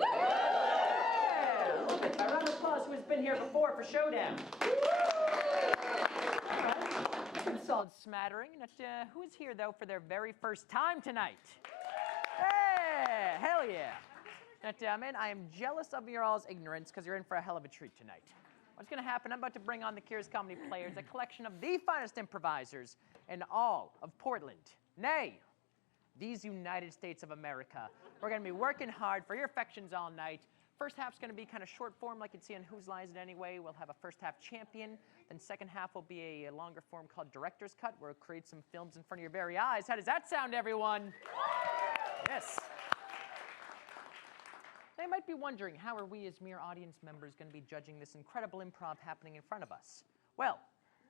right. Yeah. A little bit. A round of applause who has been here before for Showdown. All right. Good solid smattering. Who is here, though, for their very first time tonight? Hey, hell yeah. Man, I am jealous of your all's ignorance because you're in for a hell of a treat tonight. What's going to happen, I'm about to bring on the Curious Comedy Players, a collection of the finest improvisers in all of Portland. Nay, these United States of America. We're going to be working hard for your affections all night. First half's going to be kind of short form like you'd see on Whose Lines It Anyway. We'll have a first half champion. Then second half will be a longer form called Director's Cut, where we'll create some films in front of your very eyes. How does that sound, everyone? Yes. They might be wondering, how are we as mere audience members going to be judging this incredible improv happening in front of us? Well,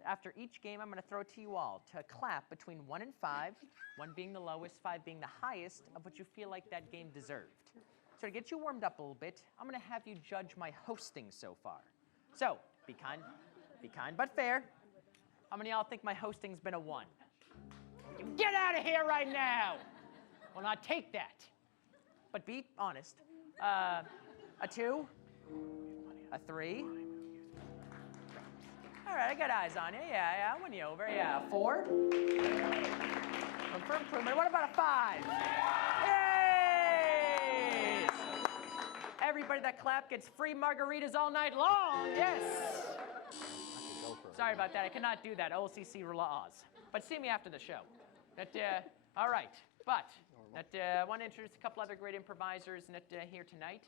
after each game, I'm going to throw it to you all to clap between 1 and 5, 1 being the lowest, 5 being the highest of what you feel like that game deserved. So to get you warmed up a little bit, I'm going to have you judge my hosting so far. So, be kind but fair. How many of y'all think my hosting's been a 1? You get out of here right now! Will not take that. But be honest. A 2, a 3. All right, I got eyes on you. Yeah, I won you over. Yeah, 4. Confirmed improvement. What about a 5? Yes! Everybody that clapped gets free margaritas all night long. Yes. Sorry about that. I cannot do that. OLCC laws. But see me after the show. All right. But I want to introduce a couple other great improvisers here tonight.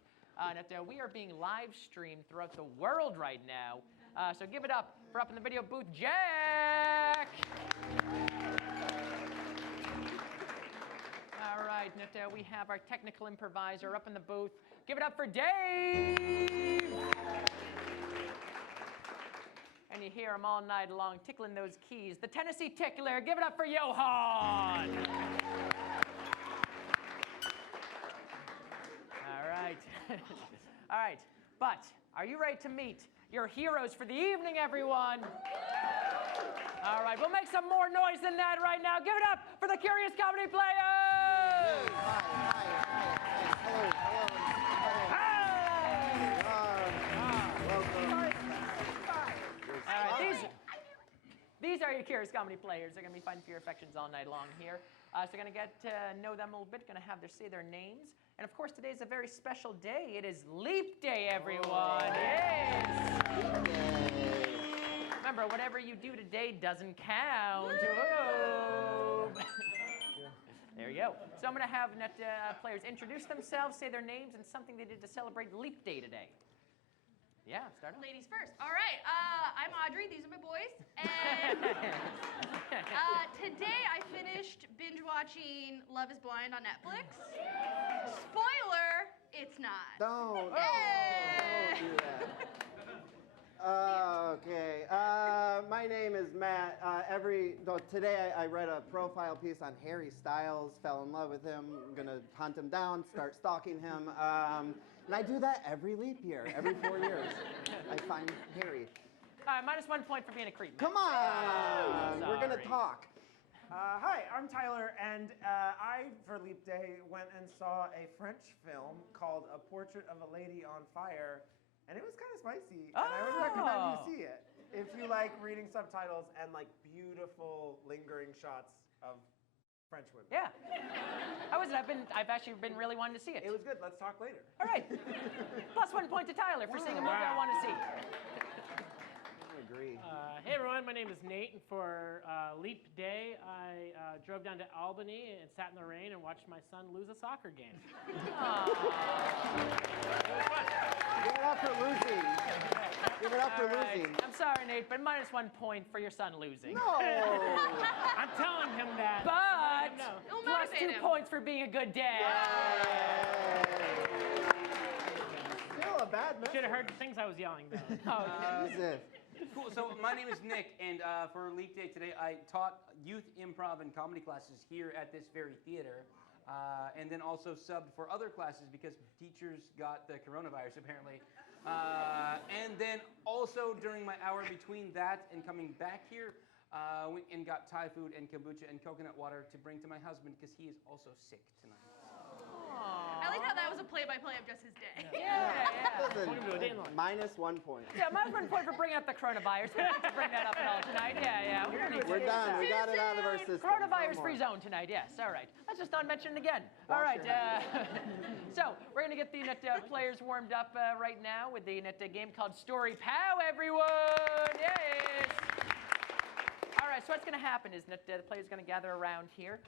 We are being live streamed throughout the world right now. So give it up for up in the video booth, Jack! All right, we have our technical improviser up in the booth. Give it up for Dave! And you hear him all night long tickling those keys. The Tennessee Tickler, give it up for Johan! All right. All right. But are you ready to meet your heroes for the evening, everyone? All right. We'll make some more noise than that right now. Give it up for the Curious Comedy Players! All right. These are your Curious Comedy Players. They're going to be fighting for your affections all night long here. So you're going to get to know them a little bit. Going to say their names. And of course, today is a very special day. It is Leap Day, everyone. Yes. Remember, whatever you do today doesn't count. There you go. So I'm going to have players introduce themselves, say their names, and something they did to celebrate Leap Day today. Yeah, start off. Ladies first. All right. I'm Audrey. These are my boys. And today I finished binge watching Love Is Blind on Netflix. Spoiler, it's not. Don't. Hey! Don't do that. Okay. My name is Matt. Today I read a profile piece on Harry Styles. Fell in love with him. I'm gonna hunt him down. Start stalking him. And I do that every leap year. Every 4 years, I find Harry. All right, -1 point for being a creep. Come on. We're gonna talk. Hi, I'm Tyler, and I, for Leap Day, went and saw a French film called A Portrait of a Lady on Fire, and it was kind of spicy, and I would recommend you see it if you like reading subtitles and like beautiful, lingering shots of French women. Yeah. How is it? I've actually been really wanting to see it. It was good. Let's talk later. All right. +1 point to Tyler for seeing a movie I want to see. I agree. Hey everyone, my name is Nate, and for Leap Day, I drove down to Albany and sat in the rain and watched my son lose a soccer game. Give it up for losing. Give it up for losing. I'm sorry, Nate, but -1 point for your son losing. No! I'm telling him that. But It'll motivate +2 him. points for being a good dad. Still a bad message. Should have heard the things I was yelling though. Jesus. Cool. So my name is Nick, and for Leap Day today, I taught youth improv and comedy classes here at this very theater, and then also subbed for other classes because teachers got the coronavirus apparently. And then also during my hour between that and coming back here, went and got Thai food and kombucha and coconut water to bring to my husband because he is also sick tonight. I like how that was was a play-by-play of just his day. Listen, Welcome to a day in life. -1 point. Yeah, minus 1 point for bringing up the coronavirus. We don't need to bring that up at all tonight. Yeah. We don't need to. We're done. We got it out of our system. Coronavirus-free zone tonight, yes. All right. Let's just not mention it again. All right. So we're going to get the players warmed up right now with the game called Story Pow, everyone. Yes. All right, so what's going to happen is that the players are going to gather around here.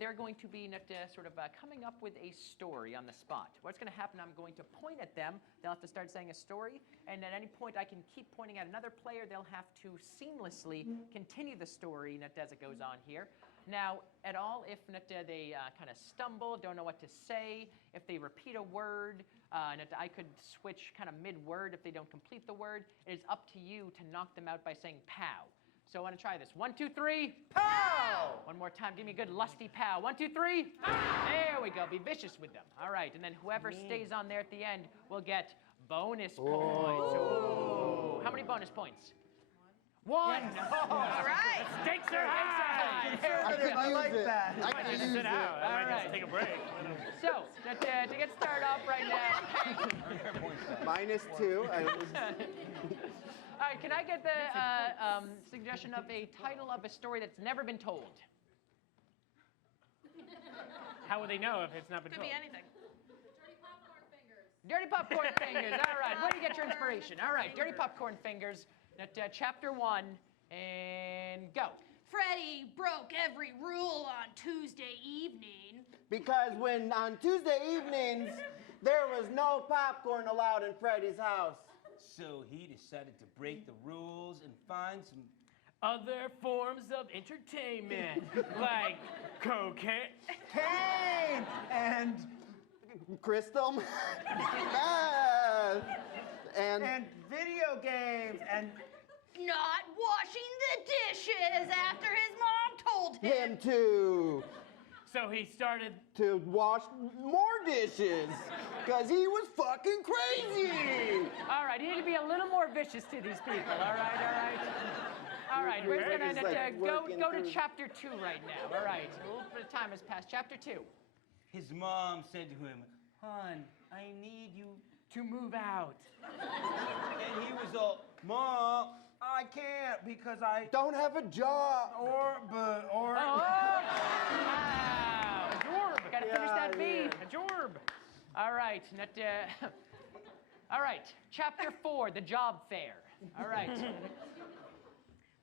They're going to be sort of coming up with a story on the spot. What's going to happen, I'm going to point at them. They'll have to start saying a story, and at any point I can keep pointing at another player. They'll have to seamlessly continue the story as it goes on here. Now, at all, if they kind of stumble, don't know what to say, if they repeat a word, I could switch kind of mid-word if they don't complete the word. It is up to you to knock them out by saying pow. So I want to try this. 1, 2, 3, pow! One more time. Give me a good lusty pow. 1, 2, 3, pow! There we go. Be vicious with them. All right. And then whoever stays on there at the end will get bonus points. Ooh. How many bonus points? 1. Yes. All right. Stakes are high. I like that. I might just sit out. I might just take a break. So, to get started off right now. -2. All right, can I get the suggestion of a title of a story that's never been told? How would they know if it's not been Could told? be anything. Dirty Popcorn Fingers. All right, where do you get your inspiration? All right, Dirty Popcorn Fingers, chapter 1, and go. Freddie broke every rule on Tuesday evening. Because when on Tuesday evenings, there was no popcorn allowed in Freddy's house. So he decided to break the rules and find some Other forms of entertainment, like cocaine. Cane and Crystal meth. and video games and Not washing the dishes after his mom told him. him to So he started. wash more dishes. Because he was fucking crazy. All right, you need to be a little more vicious to these people. All right. All right, we're Your going brain is, to like, go working to through- chapter 2 right now. All right, a little bit of time has passed. Chapter 2. His mom said to him, "Hon, I need you." To move out. And he was all, "Mom, I can't because I Don't have a job. or. Wow. A jorb. Got to finish that B. yeah. A jorb. All right, all right, chapter 4, the job fair. All right.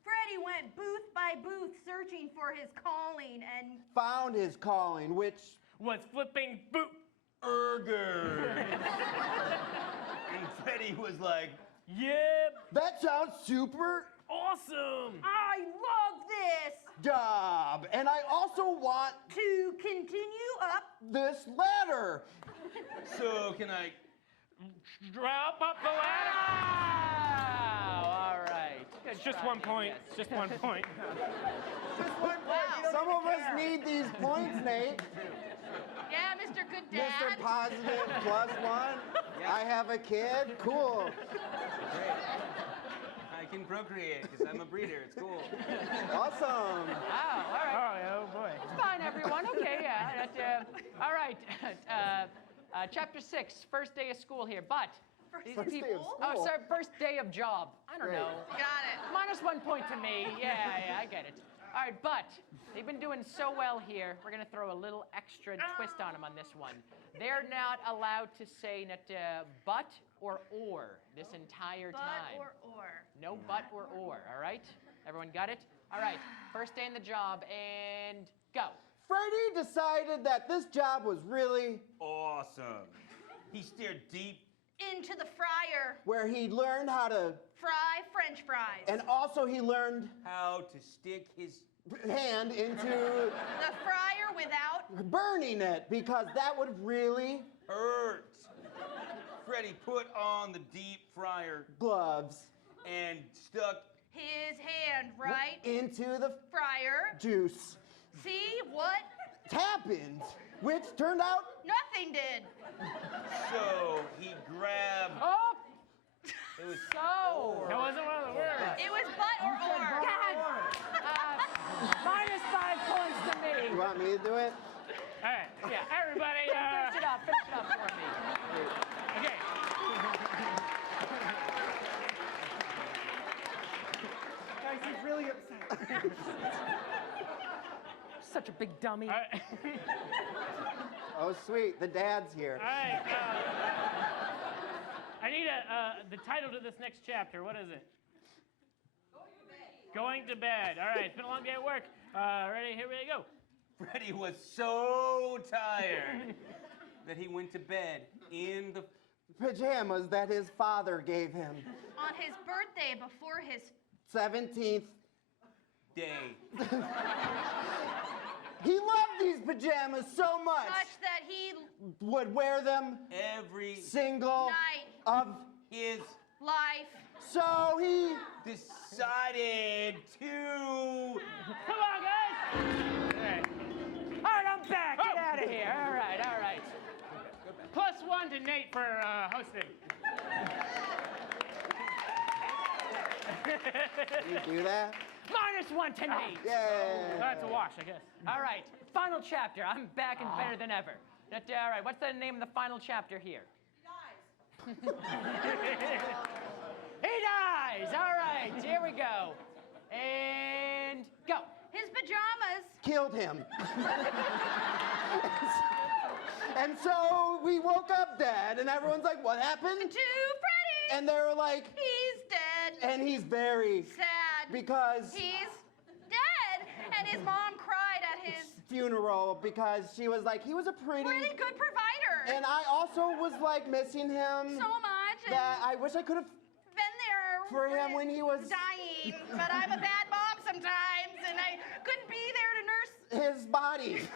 Freddie went booth by booth searching for his calling and Found his calling, which Was flipping boot. Erger." And Freddie was like, Yep. that sounds super Awesome. I love this. job. And I also want To continue up, this ladder. "So can I?" Drop up the ladder. All right. Good It's just try, 1 point. yes. Just 1 point. just one point. You don't Some even of us care. need these points, Nate. yeah, Mr. Good Mr. Dad. Positive +1. I have a kid. Cool. I can procreate because I'm a breeder. It's cool. Awesome. Wow, all right. Oh, yeah, oh boy. Fine, everyone. Okay, yeah. All right. Chapter 6, first day of school here. But these First day of people. school? Oh, sorry, first day of job. I don't Great. know. Got it. -1 point to me. Yeah, I get it. All right, but they've been doing so well here. We're going to throw a little extra twist on them on this one. They're not allowed to say but or this entire But time. or. No but or, all right? Everyone got it? All right, first day in the job, and go. Freddie decided that this job was really Awesome. He stared deep. Into the fryer. where he learned how to, Fry French fries. and also he learned How to stick his hand into the fryer without. burning it because that would really hurt. Freddie put on the deep fryer gloves and stuck. His hand right into the fryer. juice. See what? Happened, which turned out Nothing did. So he grabbed. Oh, It was so. That wasn't one of the words. It was but or. God. -5 points to me. You want me to do it? All right. Yeah. Everybody, Finish it Finish it up for me. Okay. Guys, he's really upset. Such a big dummy. All right. Oh, sweet. The dad's here. All right. I need the title to this next chapter. What is it? Going to bed. All right. It's been a long day at work. Ready? Here we go. Freddie was so tired that he went to bed in the Pajamas that his father gave him. On his birthday before his 17th. day. He loved these pajamas so much. such that he Would wear them Every single night of. his life. So he. decided to. Come on, guys. All right. All right, I'm back. Get out of here. All right, all right. +1 to Nate for hosting. Can you do that? -1 to Nate. Yeah. That's a wash, I guess. All right, final chapter. I'm back and better than ever. All right, what's the name of the final chapter here? He dies. All right, here we go. And go. His pajamas. Killed him. And so we woke up dead, and everyone's like, what happened? To Freddie. And they were like, He's dead. and he's very Sad. because He's dead. And his mom cried at his funeral because she was like, he was a pretty. really good provider. And I also was like missing him. so much. And That I wish I could have been there for him when he was dying. But I'm a bad mom sometimes, and I couldn't be there to nurse his body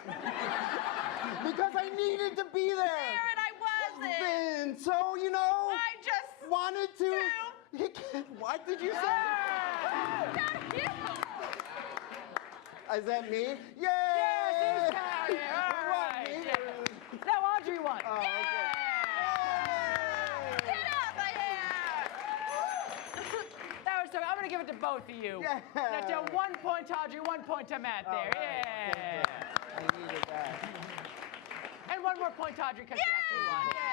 because I needed to be there. there, and I wasn't. And so I just wanted to. What did you say? got you. Is that me? Yay! Yes, he's down here. All Who won? right. Me? Now Audrey won. Oh, okay. Get up, my hair. That was so. I'm gonna give it to both of you. Yeah. Now, 1 point to Audrey, 1 point to Matt there. All right. Yeah. I needed that. And 1 more point to Audrey because she actually won. Yeah.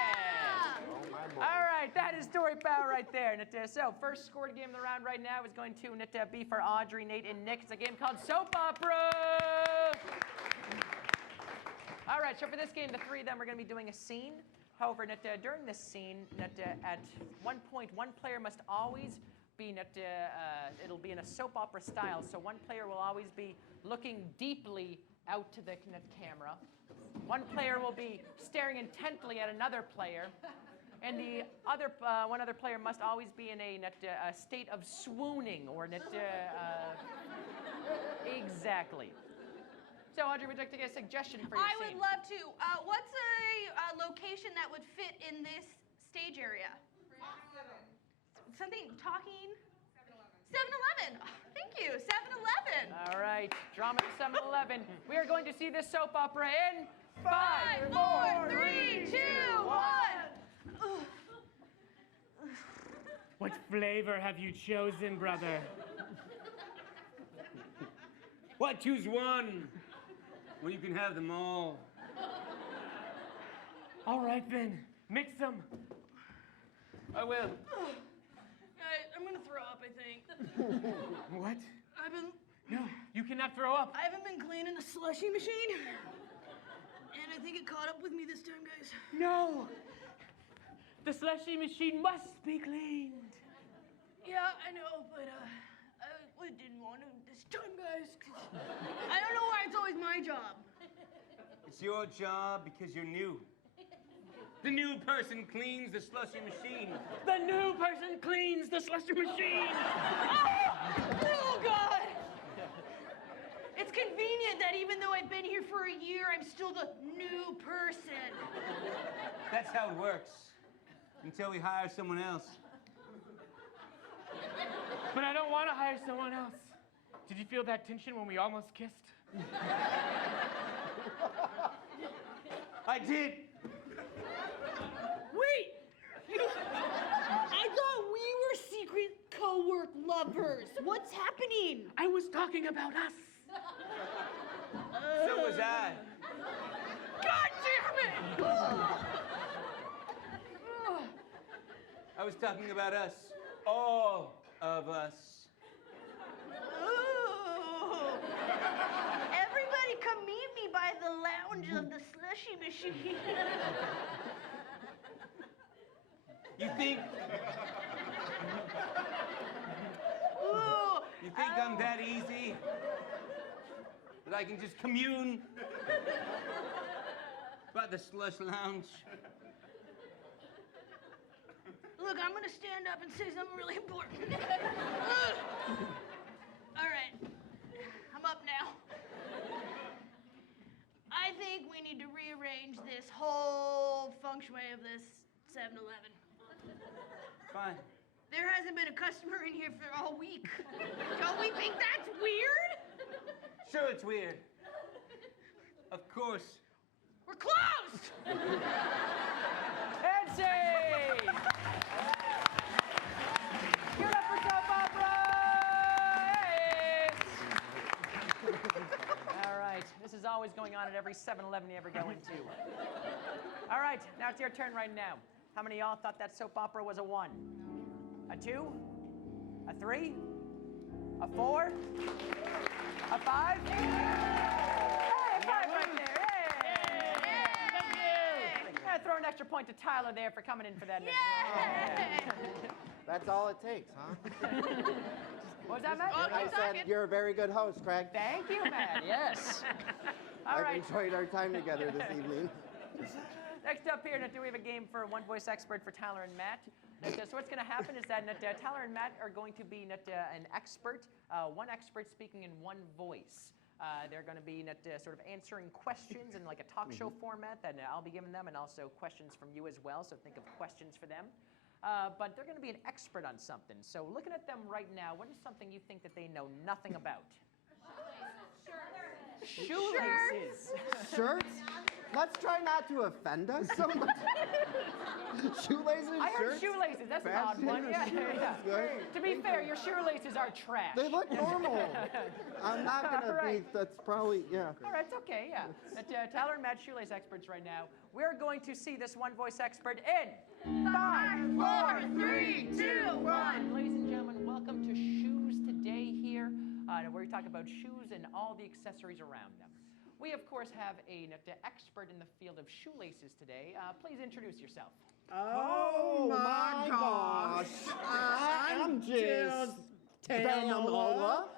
Oh, my boy. All right, that is story power right there. So, first scored game of the round right now is going to be for Audrey, Nate, and Nick. It's a game called Soap Opera. All right, so for this game, the three of them are going to be doing a scene. However, during this scene, at one point, one player must always be, it'll be in a soap opera style. So one player will always be looking deeply out to the camera. One player will be staring intently at another player. And the other, one other player must always be in a state of swooning or exactly. So, Audrey, would you like to get a suggestion for your I scene? would love to. What's a location that would fit in this stage area? Something talking? 7-Eleven. Oh, thank you. 7-Eleven. All right, drama at 7-Eleven. We are going to see this soap opera in 5, 4, 3, 2, 1. What flavor have you chosen, brother? Why choose one when you can have them all? All right, then. Mix them. I will. I'm gonna throw up, I think. What? I've been. No, you cannot throw up. I haven't been cleaning the slushy machine, and I think it caught up with me this time, guys. No. The slushy machine must be cleaned. Yeah, I know, but I didn't want to this time, guys. 'Cause I don't know why it's always my job. It's your job because you're new. The new person cleans the slushy machine. The new person cleans the slushy machine. Oh, God! It's convenient that even though I've been here for a year, I'm still the new person. That's how it works. Until we hire someone else. But I don't want to hire someone else. Did you feel that tension when we almost kissed? I did. Wait! I thought we were secret co-work lovers. What's happening? I was talking about us. So was I. God damn it! was talking about us. All of us. Ooh. Everybody come meet me by the lounge of the slushy machine. You think Ooh. I'm that easy? That I can just commune about the slush lounge? Look, I'm gonna stand up and say something really important. All right, I'm up now. I think we need to rearrange this whole feng shui of this 7-Eleven. Fine. There hasn't been a customer in here for all week. Don't we think that's weird? Sure, it's weird. Of course. We're closed! Nancy! Give it up for soap opera! Hey! All right, this is always going on at every 7-Eleven you ever go into. All right, now it's your turn right now. How many of y'all thought that soap opera was a 1? A 2? A 3? A 4? A 5? Hey, a 5 right there. Hey! Yeah, throw an extra point to Tyler there for coming in for that. That's all it takes, huh? What was that, Matt? Oh, I said you're a very good host, Craig. Thank you, Matt. Yes. All I've right. enjoyed our time together this evening. Next up here, we have a game for one voice expert for Tyler and Matt. So what's going to happen is that Tyler and Matt are going to be an expert, one expert speaking in one voice. They're going to be sort of answering questions in like a talk show format that I'll be giving them, and also questions from you as well. So think of questions for them. But they're going to be an expert on something. So looking at them right now, what is something you think that they know nothing about? Shoelaces. Shirts? Let's try not to offend us so much. Shoelaces, I heard shirts? shoelaces. That's an odd one. Yeah, yeah. Good. To be fair, your shoelaces are trash. They look normal. I'm not gonna All right. be. That's probably All right, it's okay. Yeah. Tyler and Matt, shoelace experts right now. We're going to see this one voice expert in 5, 4, 3, 2, 1. Ladies and gentlemen, welcome to Shoes Today here, where we talk about shoes and all the accessories around them. We, of course, have an expert in the field of shoelaces today. Please introduce yourself. Oh my gosh. I'm just Tamala.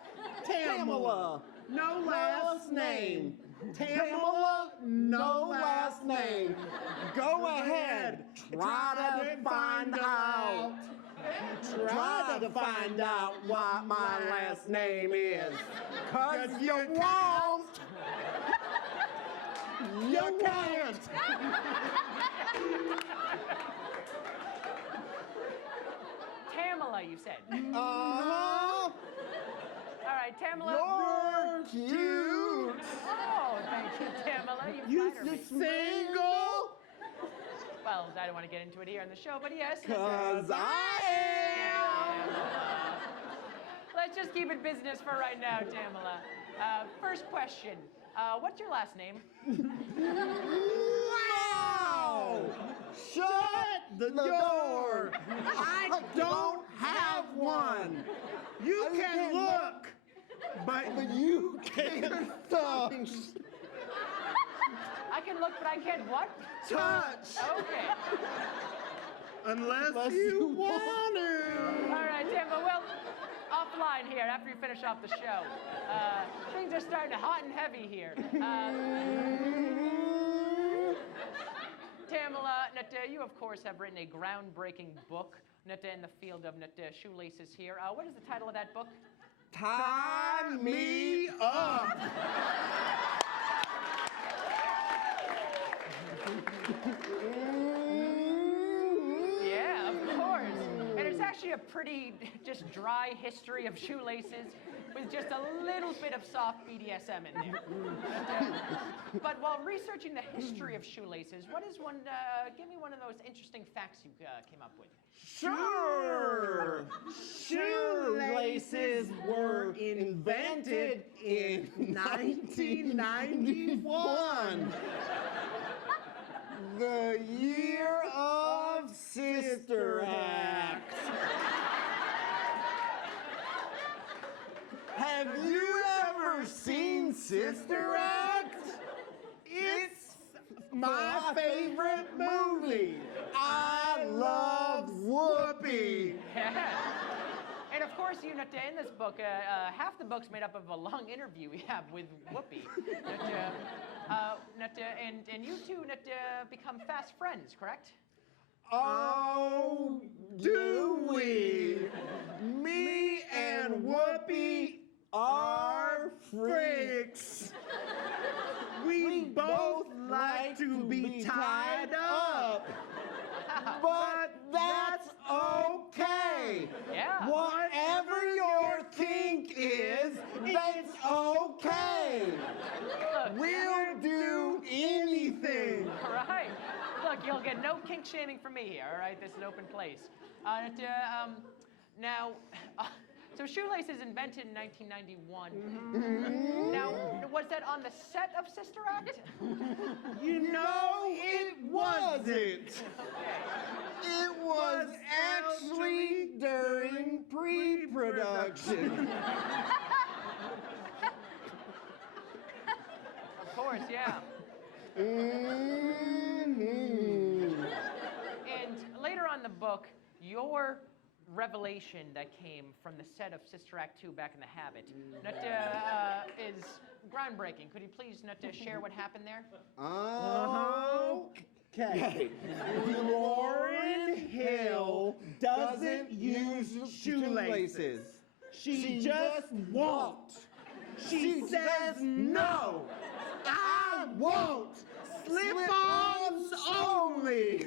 Tamala. No last name. Tamala, no last name. Go ahead. Try to find out. Try to find out what my last name is. 'Cause you won't. You can't. Tamala, you said. Uh-huh. All right, Tamala. You're cute. Oh, thank you, Tamala. You flatter me. single? Well, I don't want to get into it here on the show, but yes. 'Cause I am. Let's just keep it business for right now, Tamala. First question. What's your last name? Wow! Shut the door! I don't have one. You can look, but you can't touch. I can look, but I can't what? Touch! Okay. Unless you want to. All right, Tamala. Well, offline here after you finish off the show. Things are starting hot and heavy here. Tamala, you of course have written a groundbreaking book in the field of shoelaces here. What is the title of that book? Tie me up. Yeah, of course. And it's actually a pretty just dry history of shoelaces with just a little bit of soft BDSM in there. But while researching the history of shoelaces, what is one, give me one of those interesting facts you came up with. Sure. Shoelaces were invented in 1991. The year of Sister Act. Have you ever seen Sister Act? It's my favorite movie. I love Whoopi. And of course, you in this book, half the book's made up of a long interview we have with Whoopi. And you two become fast friends, correct? Oh, do we? Me and Whoopi are freaks. We both like to be tied up. But that's okay. Yeah. Whatever your kink is, it's okay. Look, We'll do anything. all right. Look, you'll get no kink shaming from me here, all right? This is an open place. Now, so Shoelace is invented in 1991. Now, was that on the set of Sister Act? You know, it wasn't. It was actually during pre-production. Of course, yeah. Mhm. And later on in the book, your revelation that came from the set of Sister Act 2 back in The Habit is groundbreaking. Could you please share what happened there? Okay. Lauryn Hill doesn't use shoelaces. She just won't. She says no. I won't. Slip-ons only.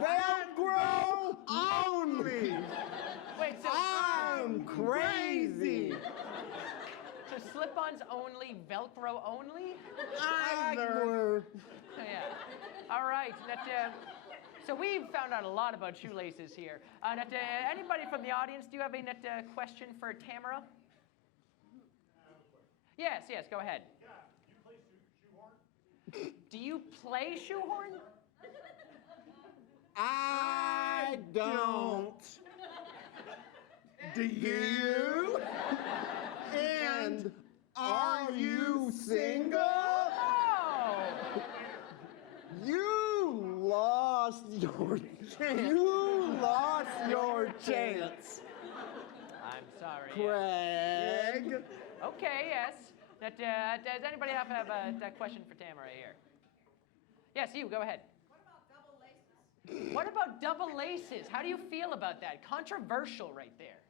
Velcro only. Wait, so I'm crazy. so slip-ons only, Velcro only? Either. Yeah. All right. So we've found out a lot about shoelaces here. Anybody from the audience, do you have a question for Tamara? Yes, go ahead. Do you play shoehorn? I don't. Do you? And are you single? Oh! You lost your chance. I'm sorry. Craig. Okay, yes. Does anybody have a question for Tamara here? Yes, you, go ahead. What about double laces? How do you feel about that? Controversial right there.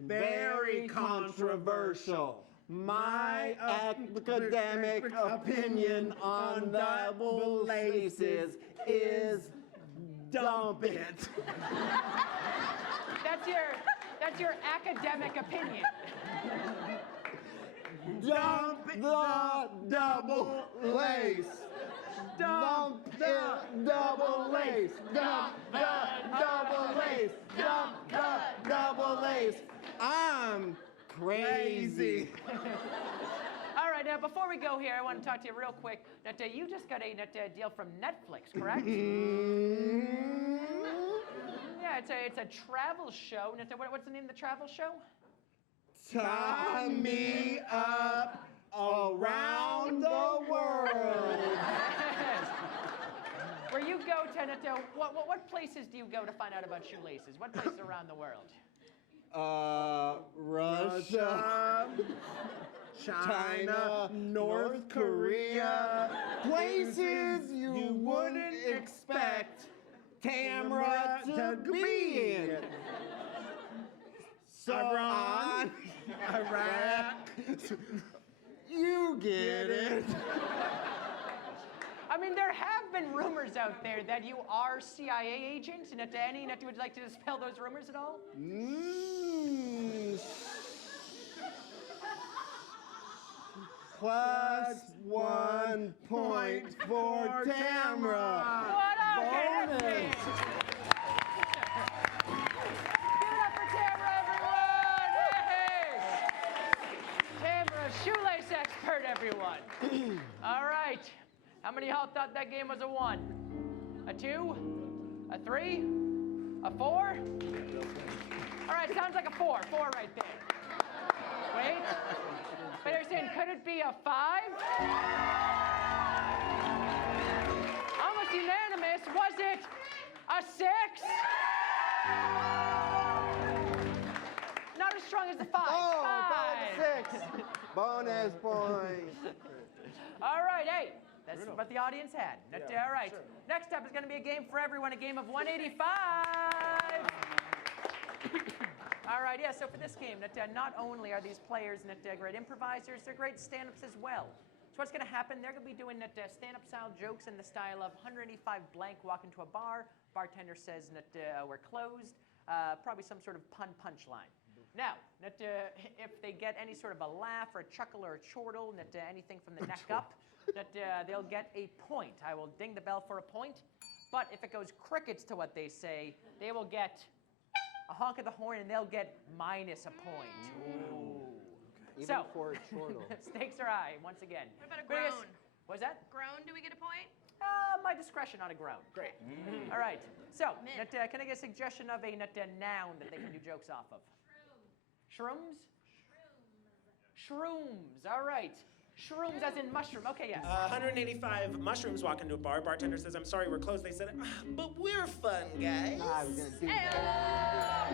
Very controversial. My academic opinion on double laces is dump it. That's your academic opinion. Dump the double lace. Dump the double lace. Dump the double lace. Dump the double lace. I'm crazy. All right, before we go here, I want to talk to you real quick. You just got a deal from Netflix, correct? Yeah, it's a travel show. What's the name of the travel show? Tie me up around the world. Where you go to, what places do you go to find out about shoelaces? What places around the world? Russia, China, North Korea, places you wouldn't expect Tamara to be in. Iran, Iraq, you get it. I mean, there have been rumors out there that you are CIA agents, and Annie, would you like to dispel those rumors at all? Plus 1 point for Tamara. What? Okay, that's me. Give it up for Tamara, everyone! Hey! Tamara, shoelace expert, everyone. All right. How many of y'all thought that game was a 1? A 2? A 3? A 4? All right, sounds like a 4. 4 right there. Wait. But they're saying, could it be a 5? Almost unanimous. Was it a 6? Not as strong as the 5. Oh, Five. 5 6. Bonus point. All right, hey. That's what the audience had. All right. Next up is going to be a game for everyone, a game of 185. All right, yeah, so for this game, not only are these players great improvisers, they're great stand-ups as well. So what's going to happen, they're going to be doing stand-up style jokes in the style of 185 blank, walk into a bar, bartender says we're closed, probably some sort of pun punchline. Now, if they get any sort of a laugh or a chuckle or a chortle, anything from the neck up, they'll get a point. I will ding the bell for a point. But if it goes crickets to what they say, they will get a honk of the horn and they'll get minus a point. Ooh. Even So, for a chortle. stakes are high once again. What about a But I guess- groan? What's that? Groan, do we get a point? My discretion on a groan. Great. All right. So, Mint. can I get a suggestion of a noun that they can do jokes off of? Shrooms? Shrooms. All right. Shrooms as in mushroom. Okay, yes. 185 mushrooms walk into a bar. Bartender says, I'm sorry, we're closed. They said, but we're fun, guys. I was gonna do that.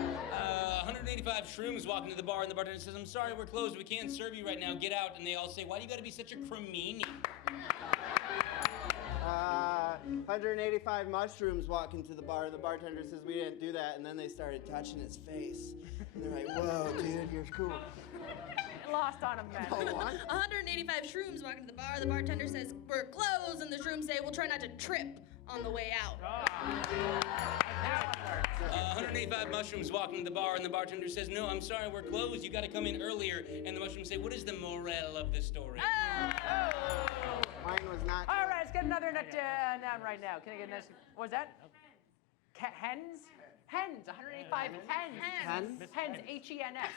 185 shrooms walk into the bar, and the bartender says, I'm sorry, we're closed. We can't serve you right now. Get out. And they all say, why do you got to be such a cremini? 185 mushrooms walk into the bar, and the bartender says, we didn't do that. And then they started touching his face. And they're like, whoa, dude, you're cool. Lost on him, man. 185 shrooms walk into the bar. The bartender says, we're closed, and the shrooms say, we'll try not to trip on the way out. 185 mushrooms walk into the bar, and the bartender says, no, I'm sorry, we're closed. You got to come in earlier. And the mushrooms say, what is the morale of the story? Mine was not. All right, let's get another noun right now. Can I get this? What was that? Hens? Hens, 185 hens. Hens? Hens, H-E-N-S.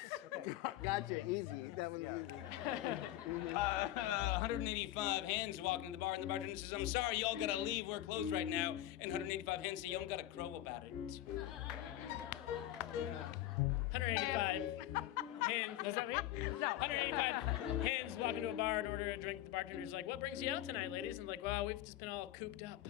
Gotcha, easy. That one's easy. 185 hens walk into the bar, and the bartender says, I'm sorry, y'all got to leave. We're closed right now. And 185 hens say, you don't got to crow about it. 185 hens. Does that mean? No. 185 hens walk into a bar and order a drink. The bartender's like, what brings you out tonight, ladies? And like, well, we've just been all cooped up.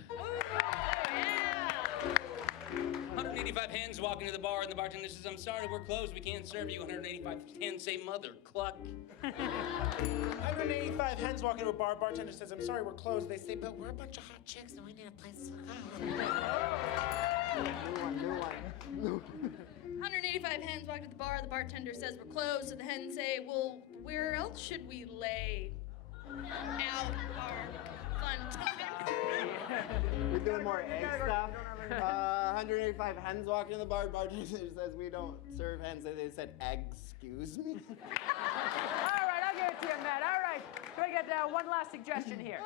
185 hens walk into the bar, and the bartender says, I'm sorry, we're closed. We can't serve you. 185 hens say, mother, cluck. 185 hens walk into a bar. Bartender says, I'm sorry, we're closed. They say, but we're a bunch of hot chicks, and we need a place to go. New one. 185 hens walk to the bar. The bartender says we're closed. So the hens say, well, where else should we lay out our fun times? We're doing more egg stuff. 185 hens walk into the bar. Bartender says we don't serve hens. They said, excuse me? All right, I'll give it to you, Matt. All right. Can I get one last suggestion here?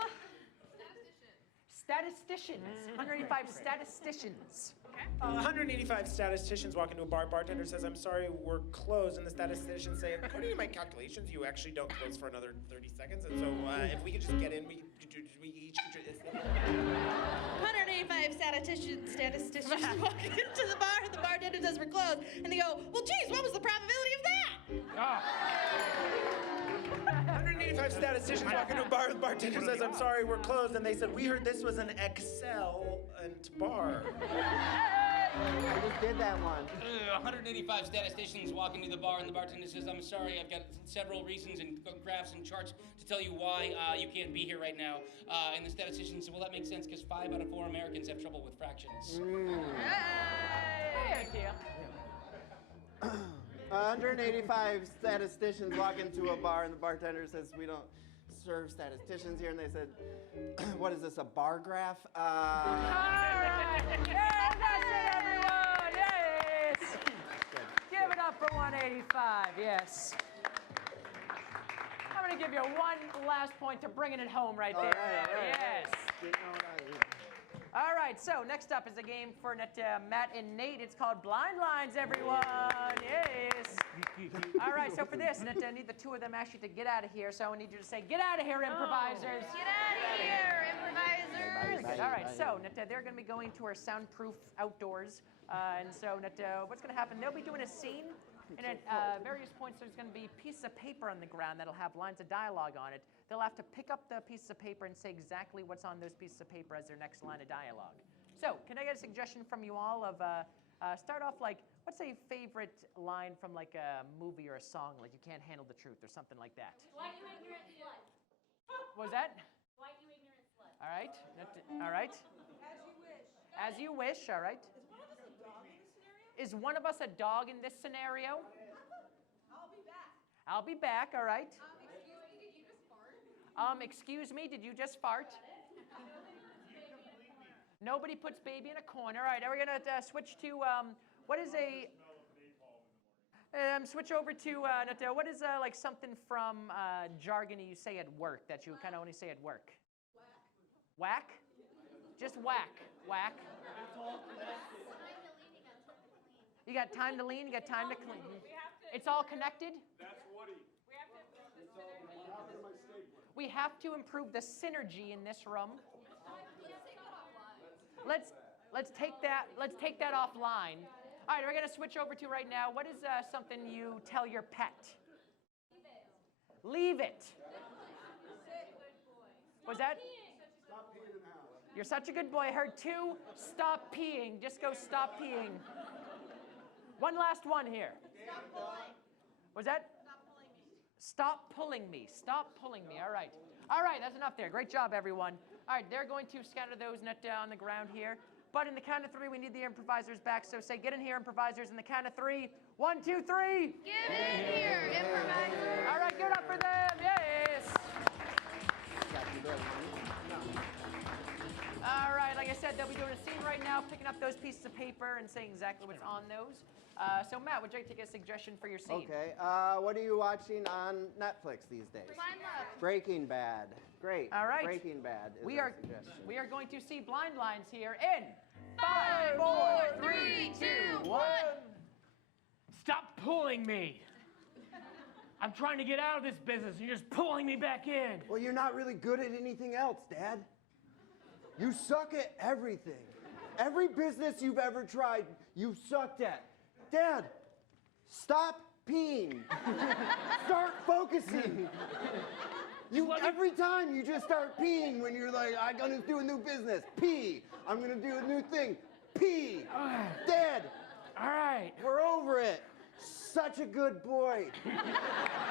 Statisticians. 185 statisticians. 185 statisticians walk into a bar. Bartender says, I'm sorry, we're closed. And the statisticians say, according to my calculations, you actually don't close for another 30 seconds. And so if we could just get in, we each could... 185 statisticians walk into the bar. The bartender says we're closed. And they go, well, geez, what was the probability of that? 185 statisticians walk into a bar. The bartender says, I'm sorry, we're closed. And they said, we heard this was an excellent bar. I just did that one. 185 statisticians walk into the bar, and the bartender says, I'm sorry, I've got several reasons and graphs and charts to tell you why you can't be here right now. And the statistician said, well, that makes sense, because 5 out of 4 Americans have trouble with fractions. Hey, idea. 185 statisticians walk into a bar, and the bartender says, we don't serve statisticians here. And they said, what is this, a bar graph? All right. Yeah, that's it, everyone. Yes. Give it up for 185. Yes. I'm going to give you one last point to bringing it home right there. All right. Yes. All right, so next up is a game for Matt and Nate. It's called Blind Lines, everyone. Yes. All right, so for this, I need the two of them actually to get out of here. So I need you to say, get out of here, improvisers. Get out of here, improvisers. Very good. All right, so they're going to be going to our soundproof outdoors. And so what's going to happen, they'll be doing a scene. And at various points, there's going to be a piece of paper on the ground that'll have lines of dialogue on it. They'll have to pick up the pieces of paper and say exactly what's on those pieces of paper as their next line of dialogue. So, can I get a suggestion from you all of start off like, what's a favorite line from like a movie or a song, like You Can't Handle the Truth or something like that? Why you ignorant slut? What was that? Why you ignorant slut? All right. All right. As you wish. All right. Is one of us a dog in this scenario? I'll be back. I'll be back. All right. Excuse me, did you just fart? Excuse me, did you just fart? Nobody puts baby in a corner. All right, now we're going to switch to, what is a... switch over to, what is like something from jargon you say at work that you kind of only say at work? Whack. Whack? Just whack. Whack. You got time to lean, you got time to clean. It's all connected? That's Woody. We have to improve the synergy in this room. Let's take that offline. All right, we're going to switch over to right now. What is something you tell your pet? Leave it. Was that? Stop peeing in the house. You're such a good boy. I heard two. Stop peeing. Just go stop peeing. One last one here. Stop pulling. Was that? Stop pulling me. Stop pulling me. Stop pulling me. All right. All right, that's enough there. Great job, everyone. All right, they're going to scatter those on the ground here. But in the count of three, we need the improvisers back. So say, get in here, improvisers. In the count of three. 1, 2, 3. Get in here, improvisers. All right, give it up for them. Yes. All right, like I said, they'll be doing a scene right now, picking up those pieces of paper and saying exactly what's on those. So Matt, would you like to take a suggestion for your scene? Okay. What are you watching on Netflix these days? Blind Love. Breaking Bad. Great. All right. Breaking Bad is We our are suggestion. going to see blind lines here in 5, 4, 3, 2, 1. Stop pulling me. I'm trying to get out of this business, and you're just pulling me back in. Well, you're not really good at anything else, Dad. You suck at everything. Every business you've ever tried, you've sucked at. Dad, stop peeing. Start focusing. Every time you just start peeing when you're like, I'm gonna do a new business. Pee. I'm gonna do a new thing. Pee. Dad, All right. we're over it. Such a good boy.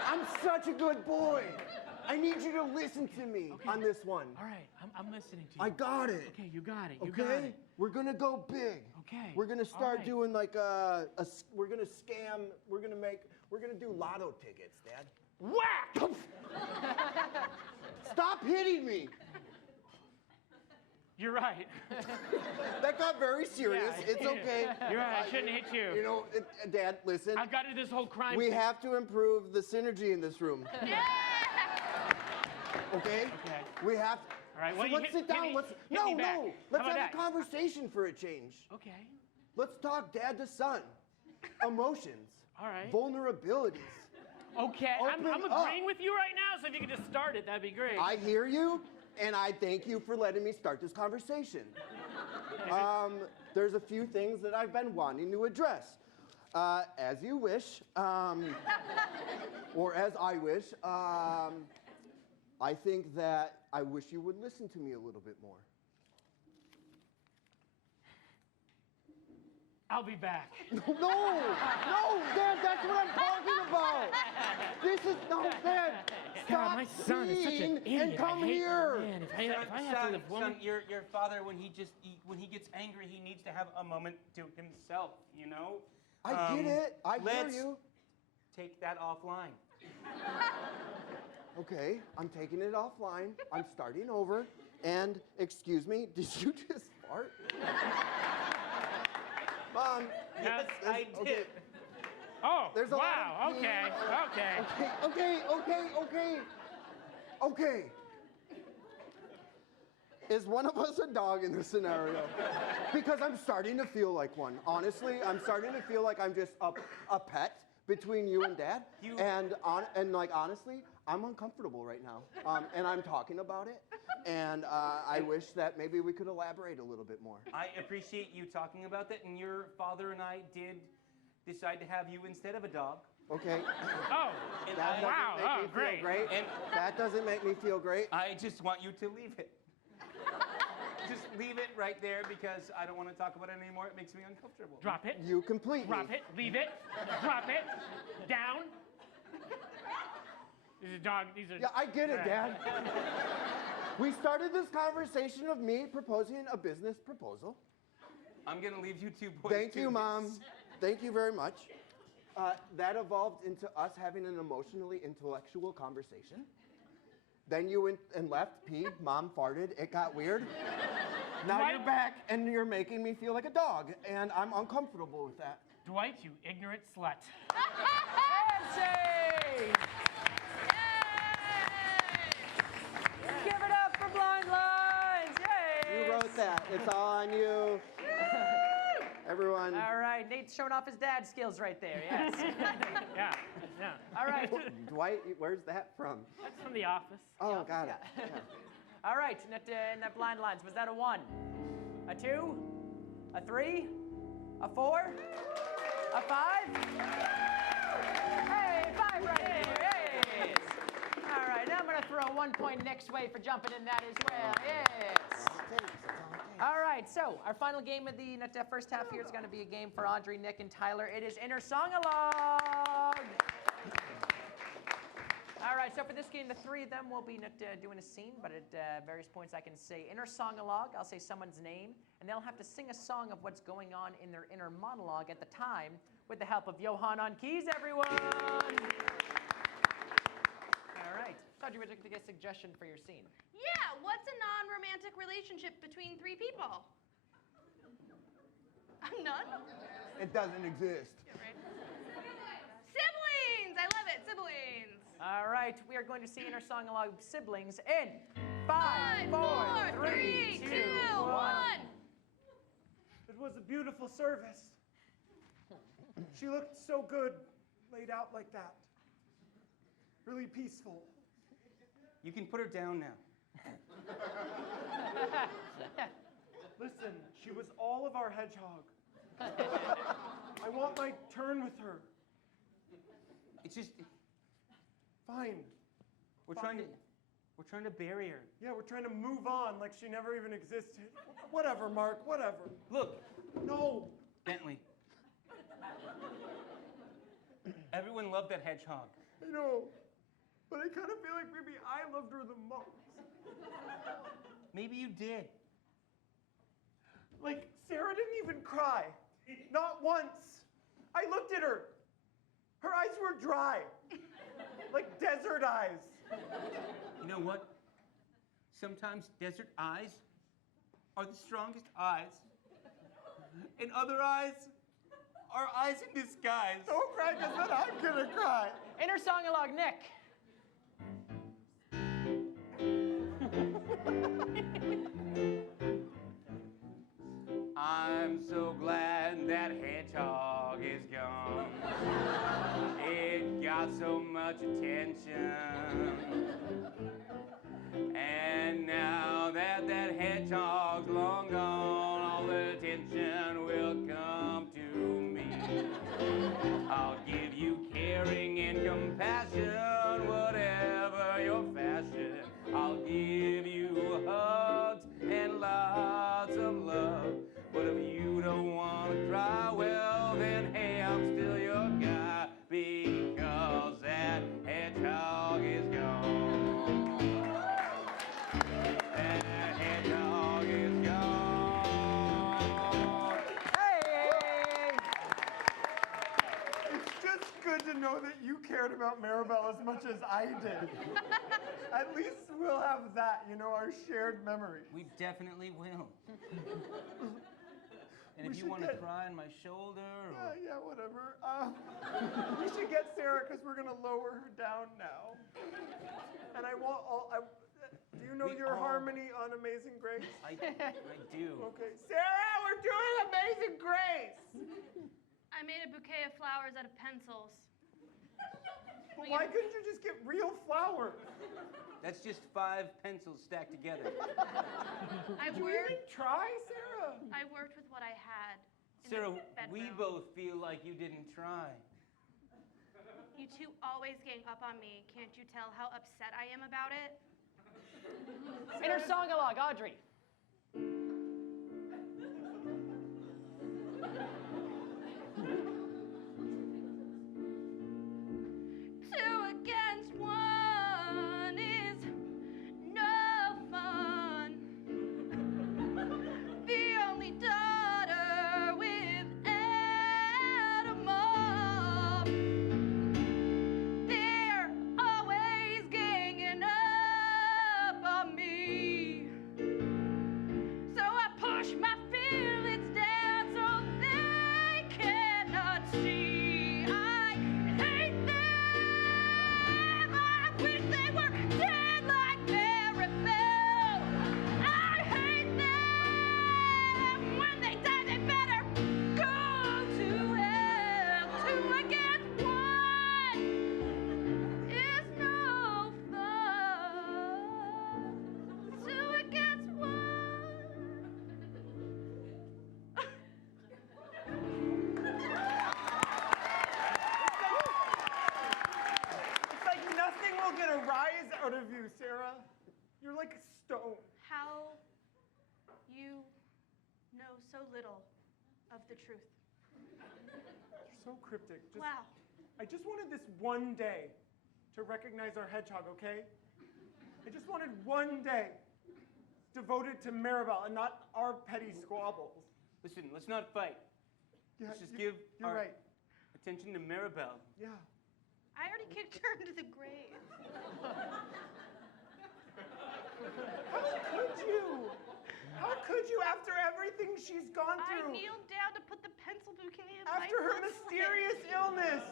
I'm such a good boy. I need you to listen to me on this one. All right. I'm listening to you. I got it. Okay, you got it. You Okay? got it. We're gonna go big. Okay. We're gonna All start right. doing like we're gonna scam, we're gonna do lotto tickets, Dad. Whack! Stop hitting me. You're right. That got very serious. Yeah. It's okay. You're right. I shouldn't hit you. You know, Dad, listen. I've got to do this whole crime. We have to improve the synergy in this room. Yeah. Okay? Okay. We have. All right, So well, you let's hit- sit down. hit me- Let's hit me back. no. How Let's about have that? a conversation for a change. Okay. Let's talk dad to son. Emotions. All right. Vulnerabilities. Okay. I'm Open agreeing up. with you right now, so if you could just start it, that'd be great. I hear you, and I thank you for letting me start this conversation. There's a few things that I've been wanting to address. As you wish, or as I wish, I think that I wish you would listen to me a little bit more. I'll be back. No, Dad, that's what I'm talking about. This is, no, Dad, stop God, my son is such an peeing and idiot. come I hate, here. Man, if I have to live one. Son, your father, when he gets angry, he needs to have a moment to himself, you know? I get it, I hear let's you. Take that offline. Okay, I'm taking it offline. I'm starting over. And, excuse me, did you just fart? Mom, Yes, I did. okay. Oh, There's a lot wow. of Okay. Okay. Is one of us a dog in this scenario? Because I'm starting to feel like one. Honestly, I'm starting to feel like I'm just a pet between you and Dad. And like honestly, I'm uncomfortable right now. And I'm talking about it. And I wish that maybe we could elaborate a little bit more. I appreciate you talking about that, and your father and I did decide to have you instead of a dog. Okay. Oh, And That doesn't wow, make me oh, feel great. great. And- That doesn't make me feel great. I just want you to leave it. Just leave it right there because I don't want to talk about it anymore. It makes me uncomfortable. Drop it. You complete Drop me. it. Leave it. Drop it. Down. These are dog. These are. Yeah, I get it, Right. Dad. We started this conversation of me proposing a business proposal. I'm gonna leave you two boys. Thank to you, this. Mom. Thank you very much. That evolved into us having an emotionally intellectual conversation. Then you went and left, peed, Mom farted, it got weird. Now Dwight- you're back and you're making me feel like a dog, and I'm uncomfortable with that. Dwight, you ignorant slut. Nancy! Give it up for Blind Lines! Yay! You wrote that. It's all on you. Everyone. All right, Nate's showing off his dad skills right there, yes. Yeah. Yeah. All right. Dwight, where's that from? That's from The Office. Oh, got it. Yeah. All right, in that Blind Lines, was that a 1, a 2, a 3, a 4, a 5? Hey, 5 right there, yes. All right, now I'm going to throw 1 point Nick's way for jumping in that as well, yes. All right, so our final game of the first half here is going to be a game for Audrey, Nick, and Tyler. It is Inner Song-Along. All right, so for this game, the 3 of them will be doing a scene, but at various points I can say Inner Song-Along. I'll say someone's name, and they'll have to sing a song of what's going on in their inner monologue at the time with the help of Johan on keys, everyone. All right, so Audrey, would you like to get a suggestion for your scene? Yeah, what's a non-romantic relationship between 3 people? None? It doesn't exist. Siblings! I love it, siblings. All right, we are going to see Inner Song-Along siblings in 5, 4, 3, 2, 1. It was a beautiful service. She looked so good laid out like that. Really peaceful. You can put her down now. Listen, she was all of our hedgehog. I want my turn with her. It's just Fine. we're trying to bury her. Yeah, we're trying to move on like she never even existed. Whatever, Mark, whatever. Look, No. Bentley. Everyone loved that hedgehog. I know. But I kind of feel like maybe I loved her the most. Maybe you did. Like, Sarah didn't even cry. Not once. I looked at her. Her eyes were dry. Like desert eyes. You know what? Sometimes desert eyes are the strongest eyes. And other eyes are eyes in disguise. Don't cry, because then I'm gonna cry. Inner Song-Along, Nick. I'm so glad that hedgehog is gone. It got so much attention. And now that that hedgehog's long gone, all the attention will come to me. I'll give you caring and compassion, whatever your fashion. I'll give you hugs and lots of love. But if you don't want to cry, well then hey, I'm still your guy, because that hedgehog is gone. That hedgehog is gone. Hey! It's just good to know that you cared about Maribel as much as I did. At least we'll have that, our shared memory. We definitely will. And We if you should want to get- cry on my shoulder, or Yeah, whatever. We should get Sarah because we're gonna lower her down now. And I want all. Do you know We your all- harmony on Amazing Grace? I do. Okay, Sarah, we're doing Amazing Grace. I made a bouquet of flowers out of pencils. But why couldn't you just get real flowers? That's just 5 pencils stacked together. I Did you even worked try, Sarah? with what I had. Sarah, the we bedroom. both feel like you didn't try. You two always gang up on me. Can't you tell how upset I am about it? Inner song-along, Audrey. Two against one is no fun. The only daughter without a mom. They're always ganging up on me. So I push my feelings down so they cannot see. I hate them. I wish they were dead like Maribel. I hate them. When they die, they better go to hell. Two against one is no fun. Two against one. It's like nothing will get a rise out of you, Sarah. You're like a stone. How you know so little of the truth. You're so cryptic. Wow. I just wanted this one day to recognize our hedgehog, okay? I just wanted one day devoted to Maribel and not our petty squabbles. Listen, let's not fight. Yeah, Let's just you- give you're our right. attention to Maribel. Yeah. I already kicked her into the grave. How could you? How could you after everything she's gone I through? kneeled down to put the pencil bouquet in After my her foot slit. mysterious illness.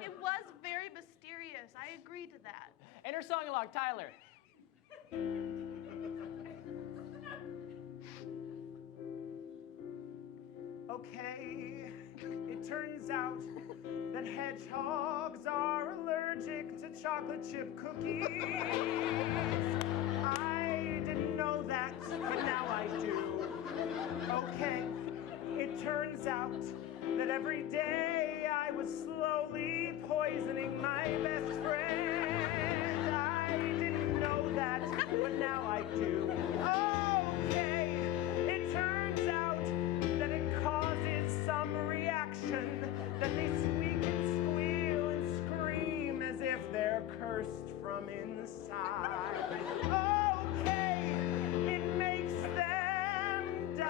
It was very mysterious. I agree to that. Inner song-along, Tyler. Okay, it turns out that hedgehogs are allergic to chocolate chip cookies. I didn't know that, but now I do. Okay, it turns out that every day I was slowly poisoning my best friend. I didn't know that, but now I do. Okay, it turns out that it causes some reaction, that they squeak and squeal and scream as if they're cursed from inside. Okay, it makes them die.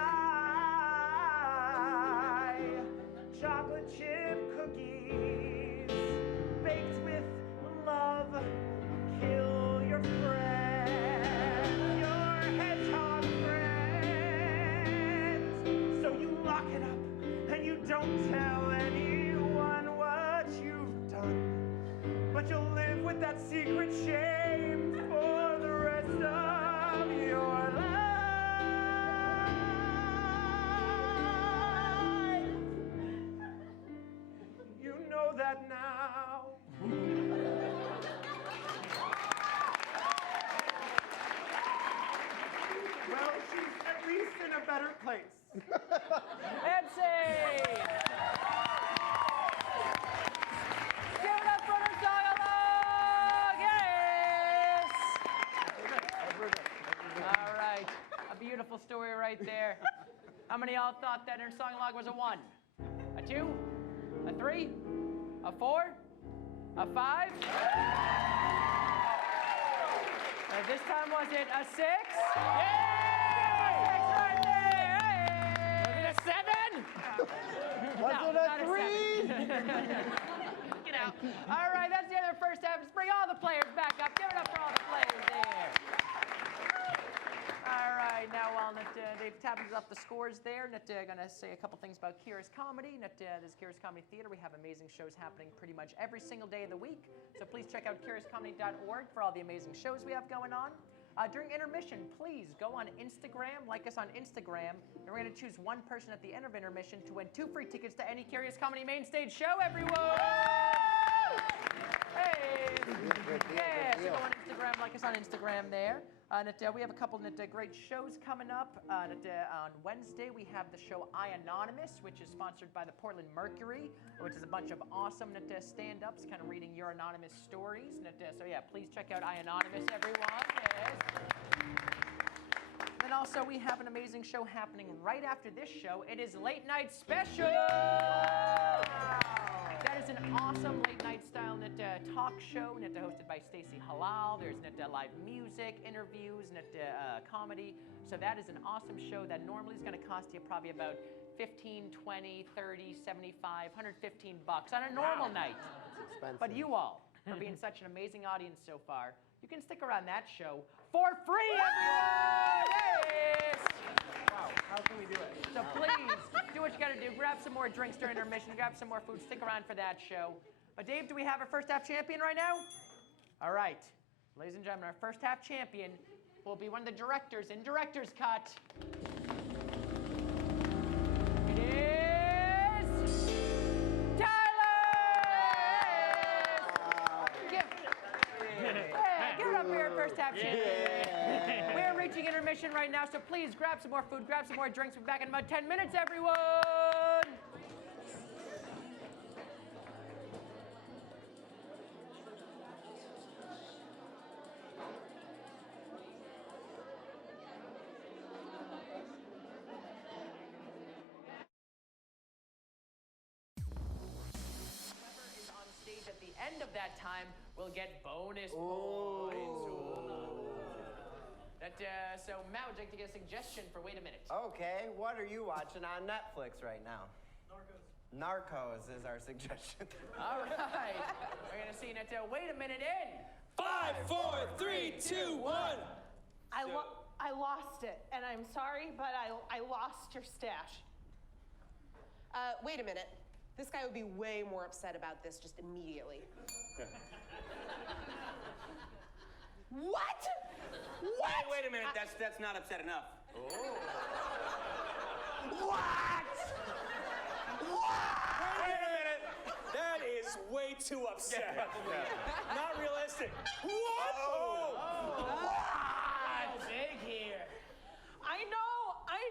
Chocolate chip cookies baked with love kill your friends, your hedgehog friends. So you lock it up and you don't tell anyone what you've done, but you'll live with that secret shame for the rest of your life. You know that now. Well, she's at least in a better place. MC! Give it up for Inner song-along! Yes! All right. A beautiful story right there. How many of y'all thought that Inner song-along was a 1? A 2? A 3? A 4? A 5? This time was it a 6? Yay! 6 right there! Hey! Was it a 7? Was No, it not a 3? 7. Get out. All right, that's the end of the first half. Let's bring all the players back up. Give it up for all the players there. All right, now while they've tabulated up the scores there, I'm going to say a couple things about Kira's Comedy. This is Kira's Comedy Theater. We have amazing shows happening pretty much every single day of the week. So please check out kirascomedy.org for all the amazing shows we have going on. During intermission, please go on Instagram, like us on Instagram, and we're going to choose one person at the end of intermission to win 2 free tickets to any Curious Comedy main stage show, everyone! Hey! Yeah, so go on Instagram, like us on Instagram there. We have a couple great shows coming up. On Wednesday, we have the show I Anonymous, which is sponsored by the Portland Mercury, which is a bunch of awesome stand-ups, kind of reading your anonymous stories. So yeah, please check out I Anonymous, everyone. Yes. And also, we have an amazing show happening right after this show. It is Late Night Special! That is an awesome late-night style talk show hosted by Stacey Halal. There's live music, interviews, comedy. So that is an awesome show that normally is going to cost you probably about $15, $20, $30, $75, $115 on a normal night. It's expensive. But you all, for being such an amazing audience so far, you can stick around that show for free, everyone! Yes! Wow, how can we do it? So please, do what you gotta do. Grab some more drinks during intermission, grab some more food, stick around for that show. But Dave, do we have our first half champion right now? All right, ladies and gentlemen, our first half champion will be one of the directors in Director's Cut. It is Tyler! Give it up for your first half champion. We're reaching intermission right now, so please grab some more food, grab some more drinks. We'll be back in about 10 minutes, everyone! At the end of that time, we'll get bonus points. So Matt, would you like to get a suggestion for Wait a Minute? Okay, what are you watching on Netflix right now? Narcos is our suggestion. All right, we're gonna see Wait a Minute in 5, 4, 3, 2, 1. I lost it, and I'm sorry, but I lost your stash. Wait a minute. This guy would be way more upset about this just immediately. What? What? Wait a minute, that's not upset enough. What? Wait a minute. That is way too upset. Not realistic. What? What? Big here. I